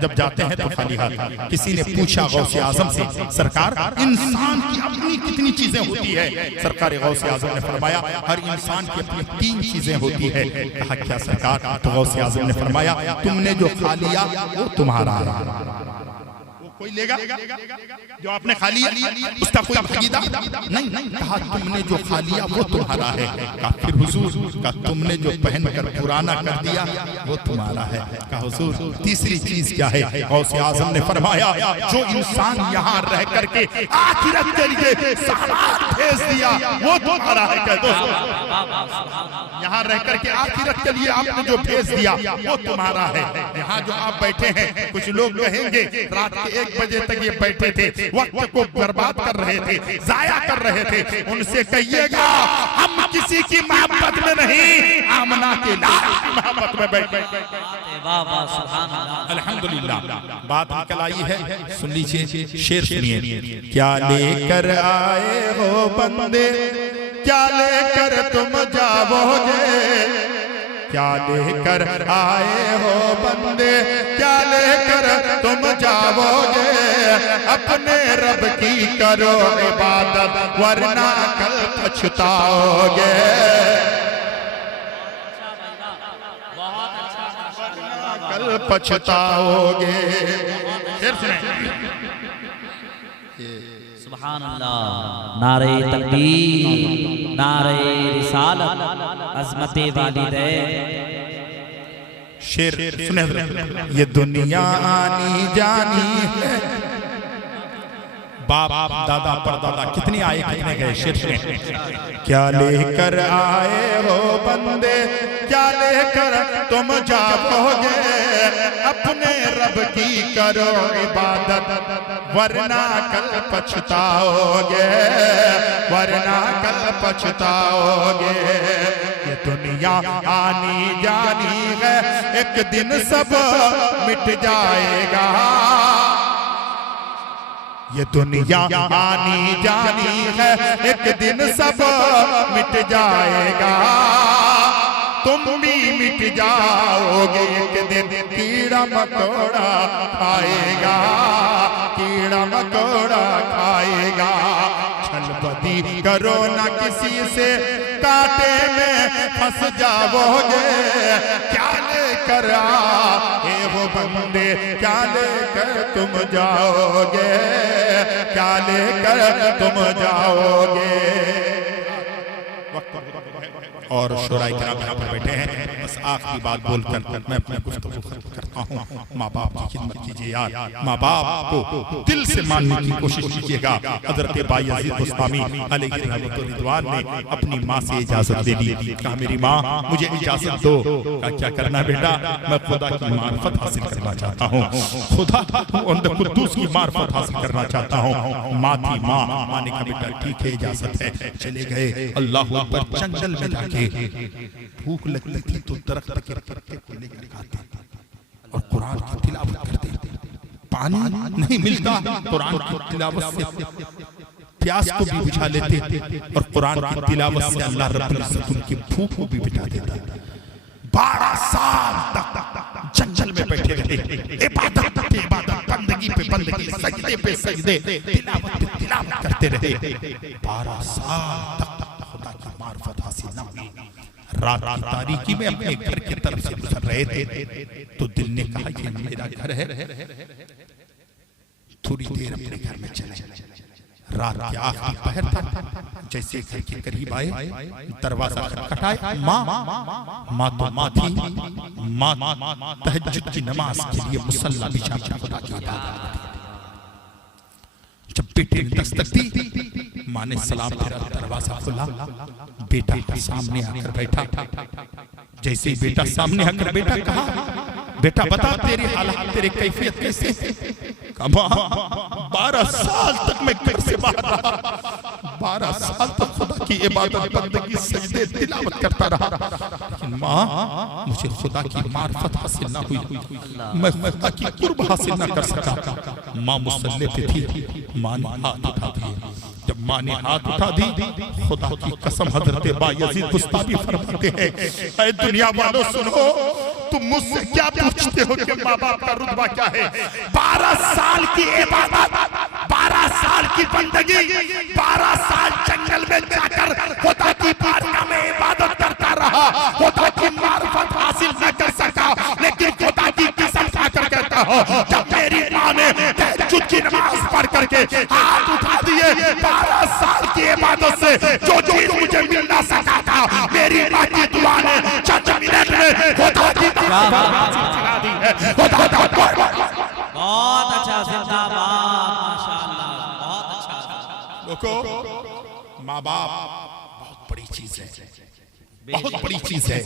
जब जाते हैं तो खाली हाथ। किसी ने पूछा गौसे आजम से, सरकार इंसान की अपनी कितनी चीजें होती है? सरकार गौसे आजम ने फरमाया हर इंसान की अपनी 3 चीजें होती है। कहा क्या सरकार? तो गौसे आजम ने फरमाया तुमने जो खा लिया वो तुम्हारा कोई लेगा, जो आपने खा लिया उसका कोई भागीदार नहीं। कहा तुमने जो खा लिया वो तुम्हारा है। कहा फिर हुजूर का तुमने जो पहनकर पुराना कर दिया वो तुम्हारा है। कहा हुजूर तीसरी चीज क्या है? गौसे आजम ने फरमाया जो इंसान यहाँ रह करके आखिरत के लिए सामान भेज दिया वो तुम्हारा है। कह दो यहाँ रह करके आखिरत के लिए आपने जो भेज दिया वो तुम्हारा है। यहाँ जो आप बैठे हैं कुछ लोग कहेंगे रात के 1 बजे तक ये बैठे थे, वक्त को बर्बाद कर रहे थे, जाया कर रहे थे, उनसे कहिएगा हम किसी की मोहब्बत में नहीं, आमना के लाल की मोहब्बत में बैठे। वाह वाह सुभान अल्लाह। अल्हम्दुलिल्लाह। बात निकल आई है, सुन लीजिए, शेर सुनिए। क्या लेकर आए हो बंदे, क्या लेकर तुम जाओगे, क्या लेकर आए हो बंदे, क्या लेकर तुम जाओगे, अपने रब की करो इबादत वरना कल पछताओगे। कल पछताओगे। फिर सुने। सुभान अल्लाह। नारे तकबीर, नारे रिसालत, अज़मते वालिदैन। शेर सुने। ये दुनिया आनी जानी है, बाप दादा परदादा कितने आए कितने गए। शेर सुने। क्या लेकर आए हो बंदे, क्या लेकर तुम जाओगे, अपने रब की करो इबादत वरना कल पछताओगे, वरना कल पछताओगे। ये दुनिया आनी जानी है, एक दिन सब मिट जाएगा। ये दुनिया आनी जानी है, एक दिन सब मिट जाएगा। तुम भी मिट जाओगे एक दिन, कीड़ा मकोड़ा खाएगा, कीड़ा मकोड़ा खाएगा। छलबदी करो ना किसी से, कांटे में फंस जाओगे। क्या लेकर आए हो बंदे, क्या लेकर तुम जाओगे, क्या लेकर तुम जाओगे। और शुराए किराम यहाँ पर बैठे हैं, बस आखिरी बात बोलकर मैं अपनी गुफ्तगू खत्म करता हूँ। माँ बाप की खिदमत कीजिए यार, माँ बाप को दिल से मानने की कोशिश कीजिएगा। हज़रत बायज़ीद बुस्तामी अलैहि रिज़वान ने अपनी माँ से इजाजत ले ली, कहा मेरी माँ मुझे इजाजत दो। कहा क्या करना बेटा, मैं खुदा की मार्फत हासिल करना चाहता हूँ, खुदा कुद्दूस की मार्फत हासिल करना चाहता हूँ। माँ थी माँ, माँ ने कहा बेटा ठीक है इजाजत है। चले गए, अल्लाह अकबर, जंगल में जाके भूख लगती थी तो दरख्त के पत्ते को लेकर खाते और कुरान की तिलावत करते। पानी नहीं मिलता, कुरान की तिलावत से प्यास को भी बुझा लेते और कुरान की तिलावत से अल्लाह रब्बुल इज्जत उनकी भूख को भी मिटा देता। 12 साल तक जंगल में बैठे रहे, इबादत पे इबादत, बंदगी पे बंदगी, सजदे पे सजदे, तिलावत पे तिलावत करते रहे। 12 साल तक खुदा की मार्फत हासिल न हुई। रात की तारीकी में अपने घर की तरफ से गुजर रहे थे तो दिल ने कहा ये मेरा घर है, थोड़ी देर अपने घर में चले। रात के आखिरी पहर था, जैसे घर के करीब आए, दरवाजा खटखटाया। माँ तो माँ थी, माँ तहज्जुद की नमाज के लिए मुसल्ला बिछा कर खुदा की इबादत। जब बेटे ने दस्तक दी, माँ ने सलाम फेरा, दरवाजा खुला, बेटा सामने आकर बैठा। जैसे ही बेटा सामने आकर बेटा कहा बेटा बता तेरी हालत, तेरी कैफियत कैसे। 12 साल तक मैं घर से बाहर रहा, 12 साल तक खुदा की इबादत, बंदगी, सजदे, तिलावत करता रहा, लेकिन माँ मुझे खुदा की मार्फत हासिल ना हुई, मैं खुदा की कुर्ब हासिल ना कर सका। माँ मुसल्ले पे थी, माँ ने हाथ उठा दिए। जब माँ ने हाथ उठा दी, खुदा की कसम हज़रत बायज़ीद बुस्तामी फरमाते हैं, ऐ दुनिया वालों सुनो, तुम मुझसे क्या पूछते हो कि माँ बाप का रुतबा क्या है। 12 साल की इबादत, 12 साल की बंदगी, 12 साल जंगल में जाकर खुदा की बारगाह में इबादत करता रहा, खुदा की मार्फत हासिल न कर सका। लेकिन खुदा की कसम खाकर कहता हो, जब मेरी माँ ने तहज्जुद की नमाज पढ़ करके हाथ उठा दिए, 12 साल की इबादत से जो चीज मुझे मिल ना सका था, मेरी माँ की दुआ ने चंद मिनट में खुदा की चला दी है। बहुत अच्छा, जिंदाबाद, माशाअल्लाह, बहुत अच्छा। लोगों, माँ बाप बहुत बड़ी चीज है, बहुत बड़ी चीज है।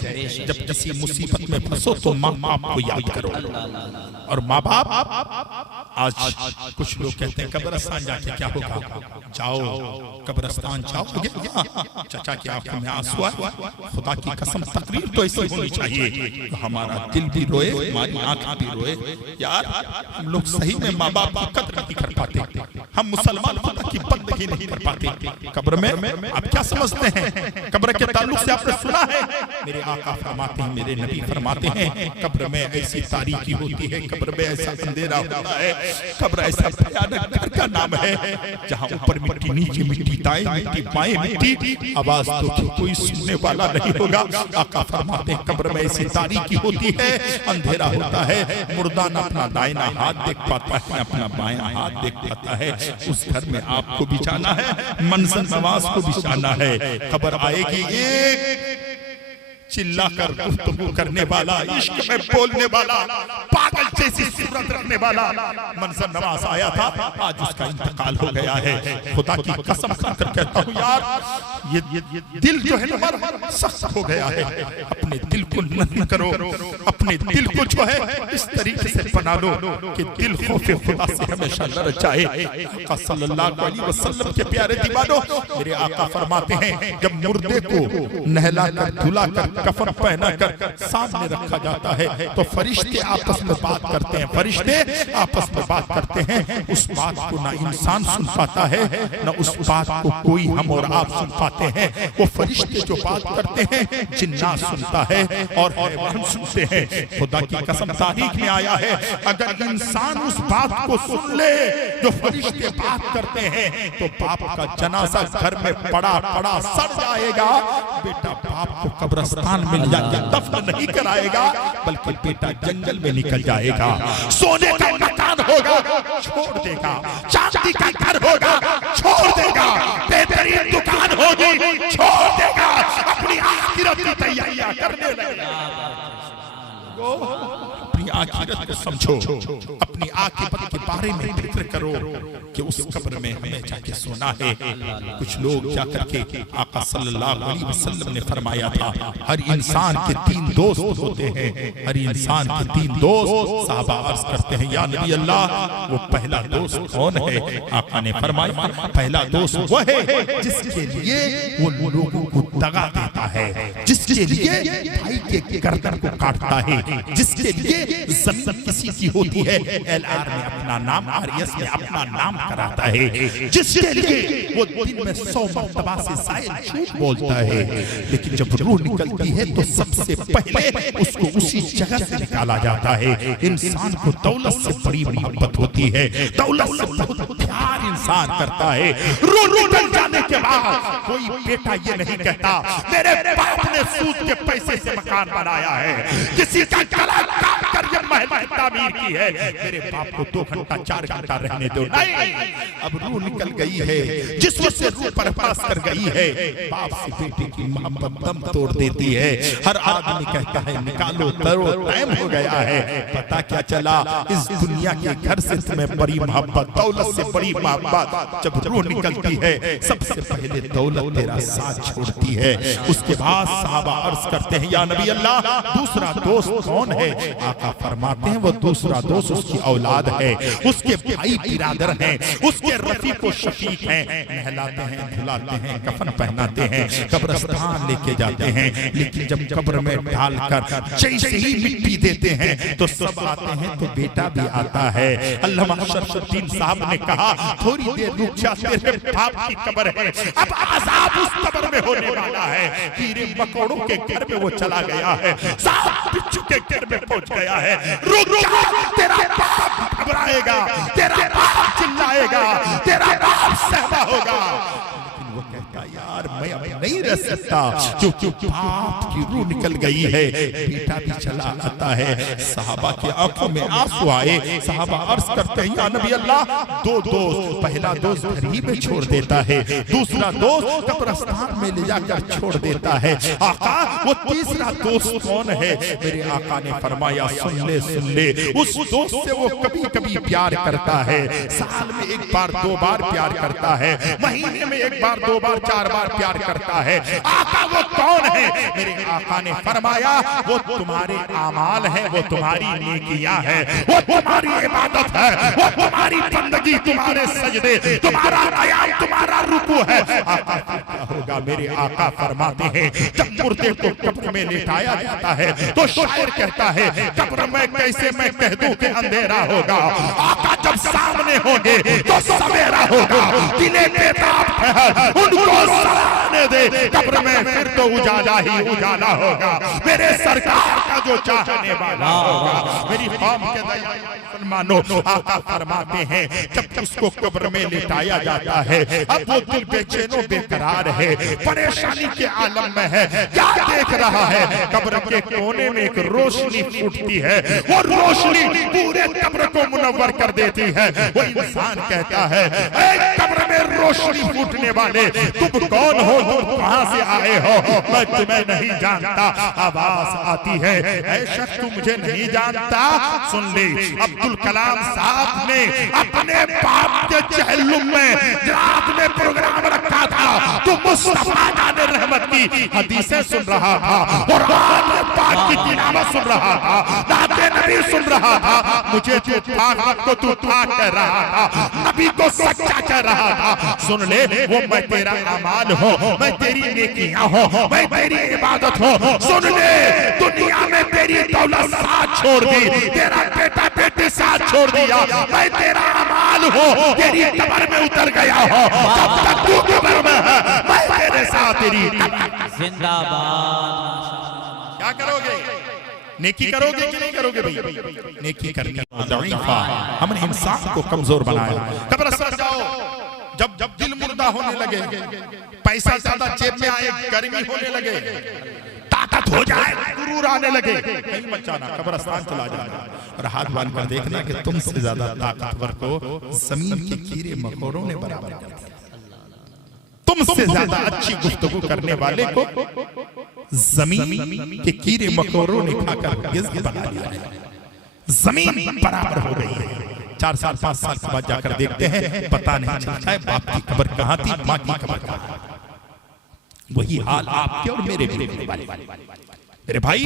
जब किसी मुसीबत में फंसो तो माँ बाप को याद करो। और माँ बाप आज कुछ लोग कहते हैं कब्रिस्तान जाके क्या होगा, जाओ कब्रिस्तान जाओ। चाचा की आंखों में आंसू आए, खुदा की कसम तकरीर तो ऐसी होनी चाहिए तो हमारा दिल भी रोए, हमारी आंख भी रोए। यार हम लोग सही में माँ बाप की कदर नहीं कर पाते, हम मुसलमान खुदा की बंदगी नहीं कर पाते। कब्र में आप क्या समझते हैं, कब्र के ताल्लुक से आपने सुना है, मेरे आका फरमाते हैं, मेरे नबी फरमाते हैं, कब्र में ऐसी तारीकी होती है, कब्र में ऐसा अंधेरा होता है, कब्र ऐसा भयानक घर का नाम है जहाँ ऊपर मिट्टी, नीचे मिट्टी, दाएं मिट्टी, बाएं मिट्टी, आवाज तो कोई सुनने वाला नहीं होगा। आका फरमाते हैं कब्र में ऐसी तारीकी होती है, अंधेरा होता है, मुर्दा न अपना दाहिना हाथ देख पाता है, न अपना बायां हाथ देख पाता है। उस घर में आपको भी जाना है, मंजर नवाज को भी जाना है। खबर आएगी एक चिल्लाकर गुफ्तगू करने वाला, इश्क में बोलने वाला, पागल जैसी सूरत रखने वाला मंजर नवाज आया था, आज उसका इंतकाल हो गया है। खुदा की कसम खाकर कहता हूँ यार, ये दिल जो है ना सख्त हो गया है। अपने दिल को नरम करो, अपने दिल को जो है इस तरीके से बना लो कि दिल खौफे खुदा से हमेशा लड़ जाए। आका सल्लल्लाहु अलैहि वसल्लम के प्यारे दीवानों, मेरे आका फरमाते हैं जब मुर्दे को नहलाकर धुलाकर कफन पहनाकर सामने रखा जाता है तो फरिश्ते आपस में बात करते हैं, फरिश्ते आपस में बात करते हैं। उस बात को ना इंसान सुन पाता है, ना उस बात को कोई हम और आप सुन पाते हैं। वो फरिश्ते जो बात करते हैं जिन्नात सुनता है और हैवान सुनते हैं। खुदा की कसम तारीख में आया है, अगर इंसान उस बात को सुन ले जो फरिश्ते बात करते हैं तो बाप का जनाजा घर में पड़ा पड़ा सड़ जाएगा। बेटा बाप को कब्रिस्तान में जाकर दफन नहीं कराएगा, बल्कि बेटा जंगल में निकल जाएगा। सोने का मकान होगा छोड़ देगा, चांदी का घर होगा छोड़ देगा, बेहतरीन दुकान होगी छोड़ देगा, अपनी आखिरत की तैयारियां करने लगेगा। अपनी आखिरत को समझो, अपनी आखिरत के बारे में फिक्र करो कि उस कब्र में हमें जाके सोना है। कुछ लोग जाकर के आका सल्लल्लाहु अलैहि वसल्लम ने फरमाया था हर इंसान के 3 दोस्त होते हैं, हर इंसान के 3 दोस्त। साहबा अर्ज करते हैं या नबी अल्लाह वो पहला दोस्त कौन है? आका ने फरमाया पहला दोस्त वो है जिसके लिए वो लोगों को दगा देता है, जिसके लिए भाई के गर्दन को काटता है, जिसके लिए जमीन किसी की होती है LR में अपना नाम, RS में अपना नाम कराता है, जिसके लिए वो दिन में 100 मर्तबा से ज़ायद झूठ बोलता है, लेकिन जब रूह निकलती है तो सबसे पहले उसको उसी जगह से निकाला जाता है। इंसान को दौलत से बड़ी मोहब्बत होती है, दौलत से बहुत प्यार इंसान करता है। रूह निकल जाने के बाद कोई बेटा ये नहीं कहता मेरे बाप ने सूद के पैसे से मकान बनाया है, किसी का गला काट कर ये महल तामीर की है, मेरे बाप को 2 घंटा 4 घंटा रहने दो। नहीं, अब रूह निकल गई है, जिस वक्त से रूह परवास कर गई है, बाप से बेटे की मोहब्बत दम तोड़ देती है। हर आदमी कहता है निकालो तरो टाइम हो गया है। पता क्या चला, इस दुनिया के घर से तुम्हें बड़ी मोहब्बत, दौलत से बड़ी मोहब्बत जब रूह निकलती है सबसे पहले दौलत तेरा साथ छोड़ती है। उसके बाद साहबा अर्ज करते हैं या नबी अल्लाह दूसरा दोस्त कौन है? आका फरमाते हैं वो दूसरा दोस्त उसकी औलाद है, उसके भाई बिरादर हैं, उसके रफीक व शफीक हैं। नहलाते हैं, धुलाते हैं, कफन पहनाते हैं, कब्रिस्तान लेके जाते हैं, लेकिन जब कब्र में डालकर जैसे ही मिट्टी देते हैं तो सब आते हैं तो बेटा भी आता है। अल्लामा शरफुद्दीन साहब ने कहा थोड़ी देर रुक जा, तेरे बाप की कब्र है, अब अज़ाब उस कब्र में होने वाला है। कीड़े मकोड़ों के घर में वो चला गया है, सांप बिच्छू के घर में पहुंच गया है। रुक जा, तेरा बाप घबराएगा, तेरा बाप चिल्लाएगा, तेरा बाप सहमा होगा। वो कहता यार मैं अब नहीं रह सकता क्योंकि बाप की रूह निकल गई है, बेटा भी चला आता है। साहबा की आंखों में आंसू आए। साहबा अर्ज करते हैं या नबी अल्लाह 2 दोस्त, पहला दोस्त घर ही में छोड़ देता है, दूसरा दोस्त कब्रिस्तान में ले जाकर छोड़ देता है। आका वो तीसरा दोस्त कौन है? मेरे आका ने फरमाया सुन ले, उस दोस्त से वो कभी कभी प्यार करता है, साल में 1 बार 2 बार प्यार करता है, महीने में 1 बार 2 बार 4 बार प्यार करता है, आका वो कौन है? मेरे आका ने फरमाया वो तुम्हारे आमाल है, वो तुम्हारी नेकियां है, वो तुम्हारी इबादत है, वो तुम्हारी बंदगी, तुम्हारे सजदे, तुम्हारा क़याम, तुम्हारा रुकू है। आका क्या होगा? मेरे आका फरमाते हैं जब मुर्दे को कब्र में लेटाया जाता है तो शायर कहता है कब्र में कैसे मैं कह दूं कि अंधेरा होगा, आका जब सामने होंगे तो सवेरा होगा। दिले बेताब ठहर उनको सराहने दे, कब्र में फिर तो उजाला ही उजाला होगा। मेरे सरकार का जो चाहने वाला होगा। मेरी कौम के मुसलमानों, आका फरमाते हैं जब उसको कब्र में लेटाया जाता है, अब वो दिल बेचैनो बेकरार है, परेशानी के आलम में है। क्या देख रहा है? कब्र के कोने में एक रोशनी फूटती है, वो रोशनी पूरे कब्र को मुनव्वर कर देती है। वो इंसान कहता है ऐ कब्र में रोशनी फूटने वाले, तुम कौन हो? तुम कहां से आए हो? मैं तुम्हें नहीं जानता। आवाज आती है ऐ शख्स तू मुझे नहीं जानता? सुन ले, अब्दुल कलाम साहब ने अपने बाप के चहल्लुम में रात में प्रोग्राम रखा था, तो मुस्तफा जाने रहमत की हदीसें सुन रहा था, कुरान पाक की तिलावत सुन रहा था, नाते नबी सुन रहा था। मुझे तो पाक को तू पाक कह रहा था, नबी को सच्चा कह रहा था। सुन ले, वो मैं तेरा अमाल हो, मैं तेरी नेकियां हो, मैं तेरी इबादत हो। सुन ले, दुनिया में तेरी दौलत साथ छोड़ दी, तेरा बेटा बेटी साथ छोड़ दिया, मैं तेरा अमाल हो, तेरी कब्र में उतर गया हो। जब तक तू कब्र में है मैं तेरे साथ तेरी जिंदाबाद। क्या करोगे? नेकी करोगे कि नहीं करोगे? भाई नेकी करनी। हमने इंसान को कमजोर बनाया। कब्रिस्तान जाओ, जब जब दिल मुर्दा होने लगे, पैसा ज्यादा जेब में आए, गर्मी होने लगे, ताकत हो जाए, गुरूर आने लगे, कहीं मत जाना, कब्रिस्तान चला जाना और हाथ बांध कर देखना कि तुमसे ज्यादा ताकतवर को जमीन के कीड़े मकोड़ों ने बराबर कर दिया। तुमसे ज्यादा अच्छी गुफ्तगू करने वाले को जमीन के कीड़े मकोड़ों ने खाकर गिज़ बना लिया है। जमीन बराबर हो रही है। 4 साल 5 साल के बाद जाकर देखते हैं, पता नहीं चलता है बाप की कब्र कहाँ थी, माँ की कब्र कहाँ। वही हाल आपके और मेरे भी होने वाले। मेरे भाई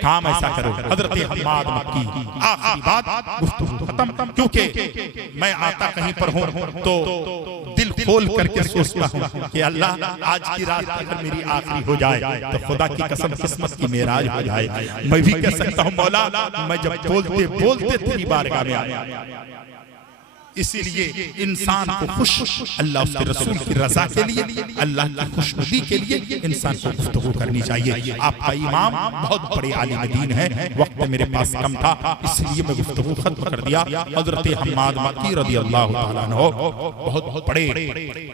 काम ऐसा करो। हजरत हम्माद मक्की आखिरी बात गुफ्तगू खत्म, क्योंकि मैं आता कहीं पर हूँ तो दिल खोल करके सोचता हूँ कि अल्लाह आज की रात अगर मेरी आखिरी हो जाए तो खुदा की कसम किस्मत की मेराज हो जाए। मैं भी कह सकता हूँ मौला मैं जब बोलते बोलते तेरी बारगाह में आया। इसीलिए इंसान को खुश, अल्लाह उसके रसूल की रजा के लिए, अल्लाह की खुशनुदी के लिए इंसान को गुफ्तगू करनी चाहिए। आपका इमाम बहुत बड़े आलिम दीन है, वक्त मेरे पास कम था इसलिए मैं गुफ्तगू खत्म कर दिया। हजरत हम्माद मक्की रज़ियल्लाहु ताला अन्हु बहुत बड़े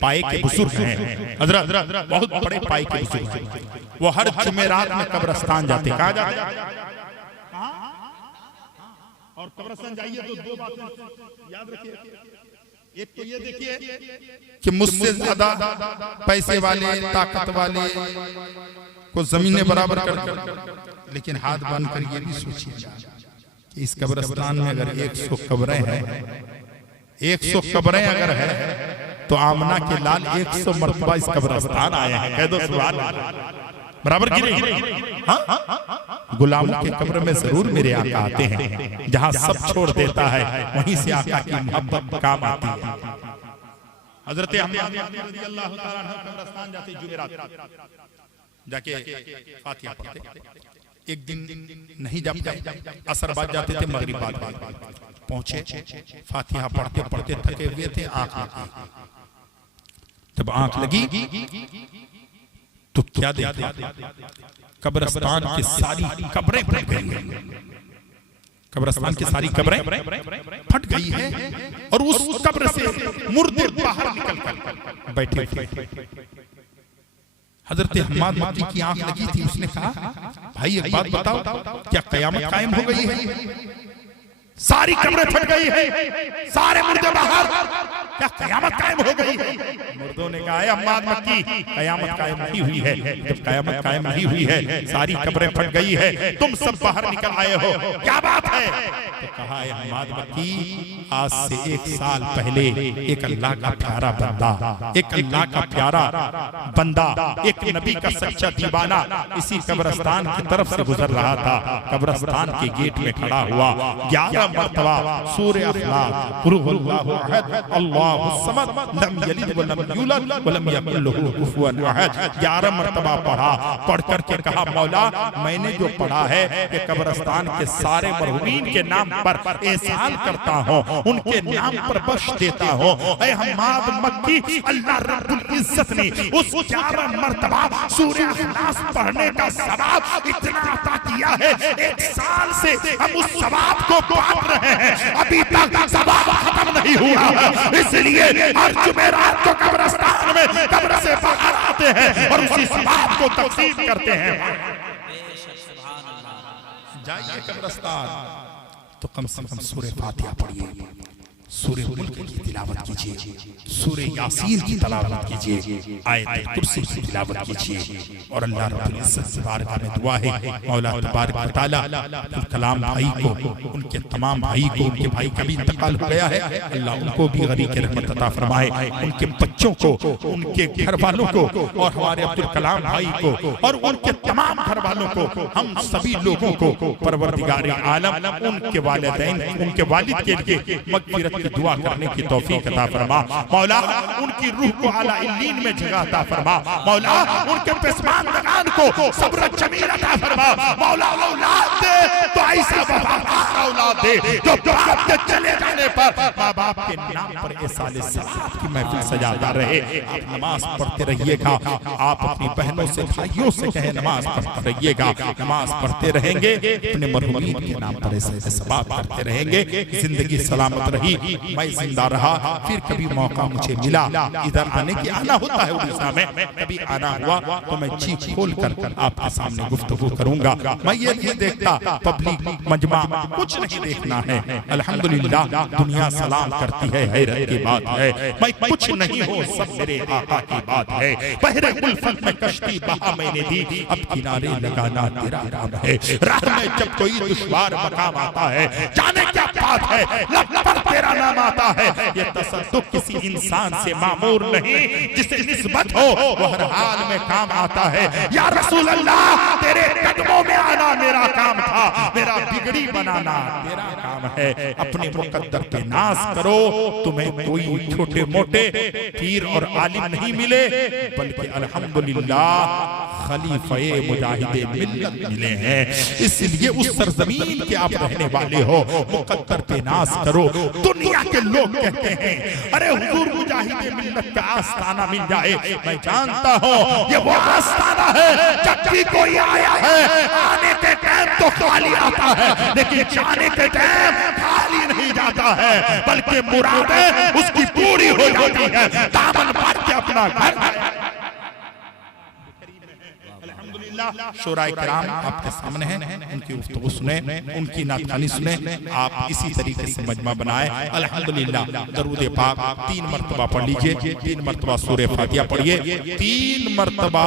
पाए के बुजुर्ग हैं। हजरत बहुत बड़े पाए के बुजुर्ग हैं। वो हर जुमेरात में कब्रिस्तान जाते। कहाँ जाते? और कब्रिस्तान जाइए तो 2 बातें याद रखिए। एक तो ये देखिए कि मुझसे ज्यादा पैसे वाले, ताकत वाले को जमीनें बराबर कर, लेकिन हाथ बांध कर ये भी सोचिए कि इस कब्रिस्तान में अगर 100 कब्रें हैं, 100 कब्रें अगर है तो आमना के लाल 100 मरतबा इस कब्रिस्तान आए हैं। कह दो सुभान अल्लाह। बराबर की नहीं? हाँ, गुलामों के कब्र में जरूर मेरे आका आते हैं। जहां सब छोड़ देता है वहीं से आका की मोहब्बत काम आती है। हजरत हम्माद रज़ियल्लाहु ताला अन्हु कब्रिस्तान जाते, जुमेरात जाके फातिहा पढ़ते। एक दिन नहीं जा पाए, असर बाद जाते थे, मगरिब बाद पहुंचे, फातिहा पढ़ते पढ़ते थके हुए थे, आंख लगी। जब आंख लगी तो क्या देखा? कब्रिस्तान की सारी कब्रें फट गई। कब्रिस्तान की सारी कब्रें फट गई है और उस कब्र से मुर्दे बाहर निकल कर बैठे थे। हजरत हम्माद मक्की की आंख लगी थी। उसने कहा भाई एक बात बताओ, क्या कयामत कायम हो गई है? सारी कब्रें फट गई है, सारे मुर्दे बाहर, क्या कयामत कायम हो गई है? मुर्दों ने कहा है अम्माद मक्की, कयामत कायम नहीं हुई है। जब कयामत कायम नहीं हुई है, सारी कब्रें फट गई है, तुम सब बाहर निकल आए हो, क्या बात है? तो कहा है अम्माद मक्की, आज से 1 साल पहले एक अल्लाह का प्यारा बंदा, एक अल्लाह का प्यारा बंदा, एक नबी का सच्चा दीवाना इसी कब्रिस्तान की तरफ से गुजर रहा था। कब्रिस्तान के गेट में खड़ा हुआ, 11 मरतबा सूरह अखलाक, कुल हुवल्लाहु अहद, अल्लाहुस समद, लम यलिद व लम यूलद व लम यकुल लहू कुफुवन अहद 11 मरतबा पढ़ा। पढ़ करके कहा मौला, मैंने जो पढ़ा है ये कब्रिस्तान के सारे मरहूमीन के नाम पर एहसान करता हूँ, उनके नाम पर बख्श देता हूँ। ऐ हम्माद मक्की, अल्लाह रब्बुल इज्जत ने उस 11 मरतबा सूरह अखलाक पढ़ने का सवाब इतना अता किया है, 1 साल से हम उस सवाब को बांट रहे हैं, अभी तक सवाब खत्म नहीं हुआ है। इसलिए हर जुमेरात को कब्रिस्तान में कब्र से बाहर आते हैं और उसी सवाब को तकसीम करते हैं। जाइए कब्रिस्तान तो कम से कम सूरह फातिहा पढ़िए, सूरह मुल्क की तिलावत कीजिए, सूरह यासीन की तिलावत कीजिए, आयत कुर्सी की तिलावत कीजिए। और अल्लाह रब्बुल इज्जत से बारगाह में दुआ है, मौला तबारक व तआला अब्दुल कलाम भाई को, उनके तमाम भाई को, उनके भाई का भी इंतकाल हो गया है, अल्लाह उनको भी गरीब की रहमत अता फरमाए, उनके बच्चों को, उनके घर वालों को और हमारे अब्दुल कलाम भाई को और उनके तमाम घर वालों को, हम सभी लोगों को परवरदिगार आलम उनके वालिदैन, उनके वालिद के लिए मगफिरत की दुआ करने की तौफीक अता फरमा। मौला उनकी रूह को आला इल्लीन में जगह अता फरमा। मौला उनके पेशमानदगान को सब्र जमील अता फरमा। मौला औलाद दे तो ऐसा वफादार औलाद दे जो बाप के चले जाने पर माँ बाप के नाम पर इसाले सलात की महफिल सजाता रहे। आप नमाज पढ़ते रहिएगा, आप अपनी बहनों से भाइयों से कहे नमाज पढ़ते रहिएगा, नमाज पढ़ते रहेंगे, अपने मरहूमीन के नाम पर ऐसे सवाब करते रहेंगे। जिंदगी सलामत रही, मैं जिंदा रहा, फिर कभी मौका मुझे मिला इधर आने की, आना होता है उड़ीसा में, कभी आना हुआ तो मैं चीख खोल कर आपके सामने गुफ्तगू करूंगा। मैं ये नहीं देखता पब्लिक मजमा, कुछ नहीं देखना है। अल्हम्दुलिल्लाह दुनिया सलाम करती है, हैरत की बात है। मैं कुछ नहीं हूँ, सब मेरे आका की बात है। बहरे उल्फत में कश्ती बहा मैंने दी, अब किनारे लगाना तेरा काम है। राह में जब कोई दुश्वार मकाम आता है, जाने क्या बात है, लब पर तेरा नाम आता है। ये तसद्दुक किसी इंसान से मामूर नहीं, जिसे निस्बत हो वो हर हाल में काम आता है। या रसूल अल्लाह, तेरे कदमों में आना मेरा काम था, मेरा बिगड़ी बनाना तेरा काम है। अपने मुकद्दर पे नाज करो, तुम्हें कोई छोटे मोटे पीर और आलिम नहीं मिले, बल्कि अल्हम्दुलिल्लाह खलीफे मुजाहिदे मिल्लत मिले हैं। इसलिए उस सरजमीन के आप रहने वाले हो, मुकद्दर पे नाज करो। दुनिया के लोग कहते हैं अरे हुजूर मुजाहिदे मिल्लत का आस्ताना मिल जाए, मैं जानता हूँ ये वो आस्ताना है, जब भी कोई आया है आने के टाइम तो खाली आता है, लेकिन जाने के टाइम खाली नहीं जाता है, बल्कि मुरादें उसकी पूरी हो जाती है। दामन बांध के अपना घर शोराए किराम आपके सामने हैं, उनकी गुफ्तगू सुने, उनकी नातखानी सुने, आप इसी तरीके से मजमा बनाए। अल्हम्दुलिल्लाह दरूद पाक 3 मरतबा पढ़ लीजिए, 3 मरतबा सूरह फातिहा पढ़िए, 3 मरतबा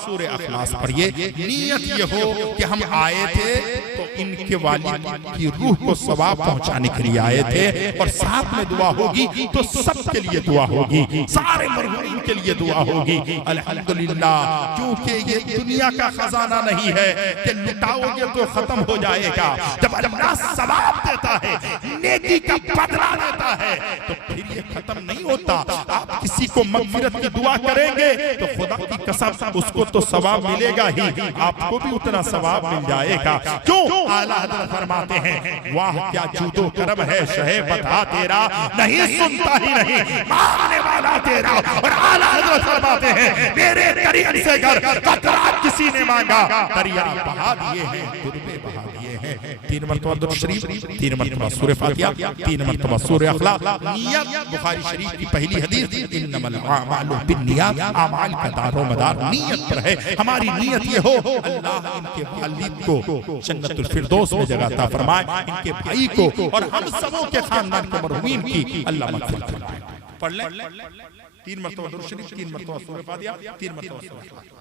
सूरह अखलास पढ़िए। नियत ये हो कि हम आए थे तो इनके वालिद की रूह को सवाब पहुंचाने के लिए आए थे, और साथ में दुआ होगी तो सबके लिए दुआ होगी, सारे मरहूमीन के लिए दुआ होगी। अल्हम्दुलिल्लाह, क्योंकि ये दुनिया का खजाना नहीं है कि लुटाओगे तो खत्म हो जाएगा। जब अल्लाह सवाब देता है, नेकी का बदला देता है, तो फिर ये खत्म नहीं होता। आप किसी को मगफिरत की दुआ करेंगे तो खुदा की कसम उसको तो सवाब मिलेगा ही, आपको भी उतना सवाब मिल जाएगा। क्यों? आला हज़रत फरमाते हैं वाह क्या जूदो करम है शहे बता तेरा, नहीं सुनता ही नहीं मानने वाला तेरा। और आला हज़रत फरमाते हैं मेरे करीब से घर कतरा किसी ने मांगा, दरिया बहा दिए हैं, दुर्बे बहा दिखा दिए हैं। 3 मरतबा दुरूद शरीफ, 3 मरतबा सूरह फातिहा, 3 मरतबा सूरह अखलाक। नियत बुखारी शरीफ की पहली हदीस, इन्नमल अमालु बिन्नियात, अमाल का दारो मदार नियत पर है। हमारी नियत ये हो अल्लाह इनके वालिद को जन्नतुल फिरदौस में जगह अता फरमाए, इनके भाई को और हम सबों के खानदान के मरहूमीन की अल्लाह मग़फ़िरत फरमाए। पढ़ ले 3 मरतबा दुरूद शरीफ, 3 मरतबा सूरह फातिहा, 3 मरतबा सूरह अखलाक।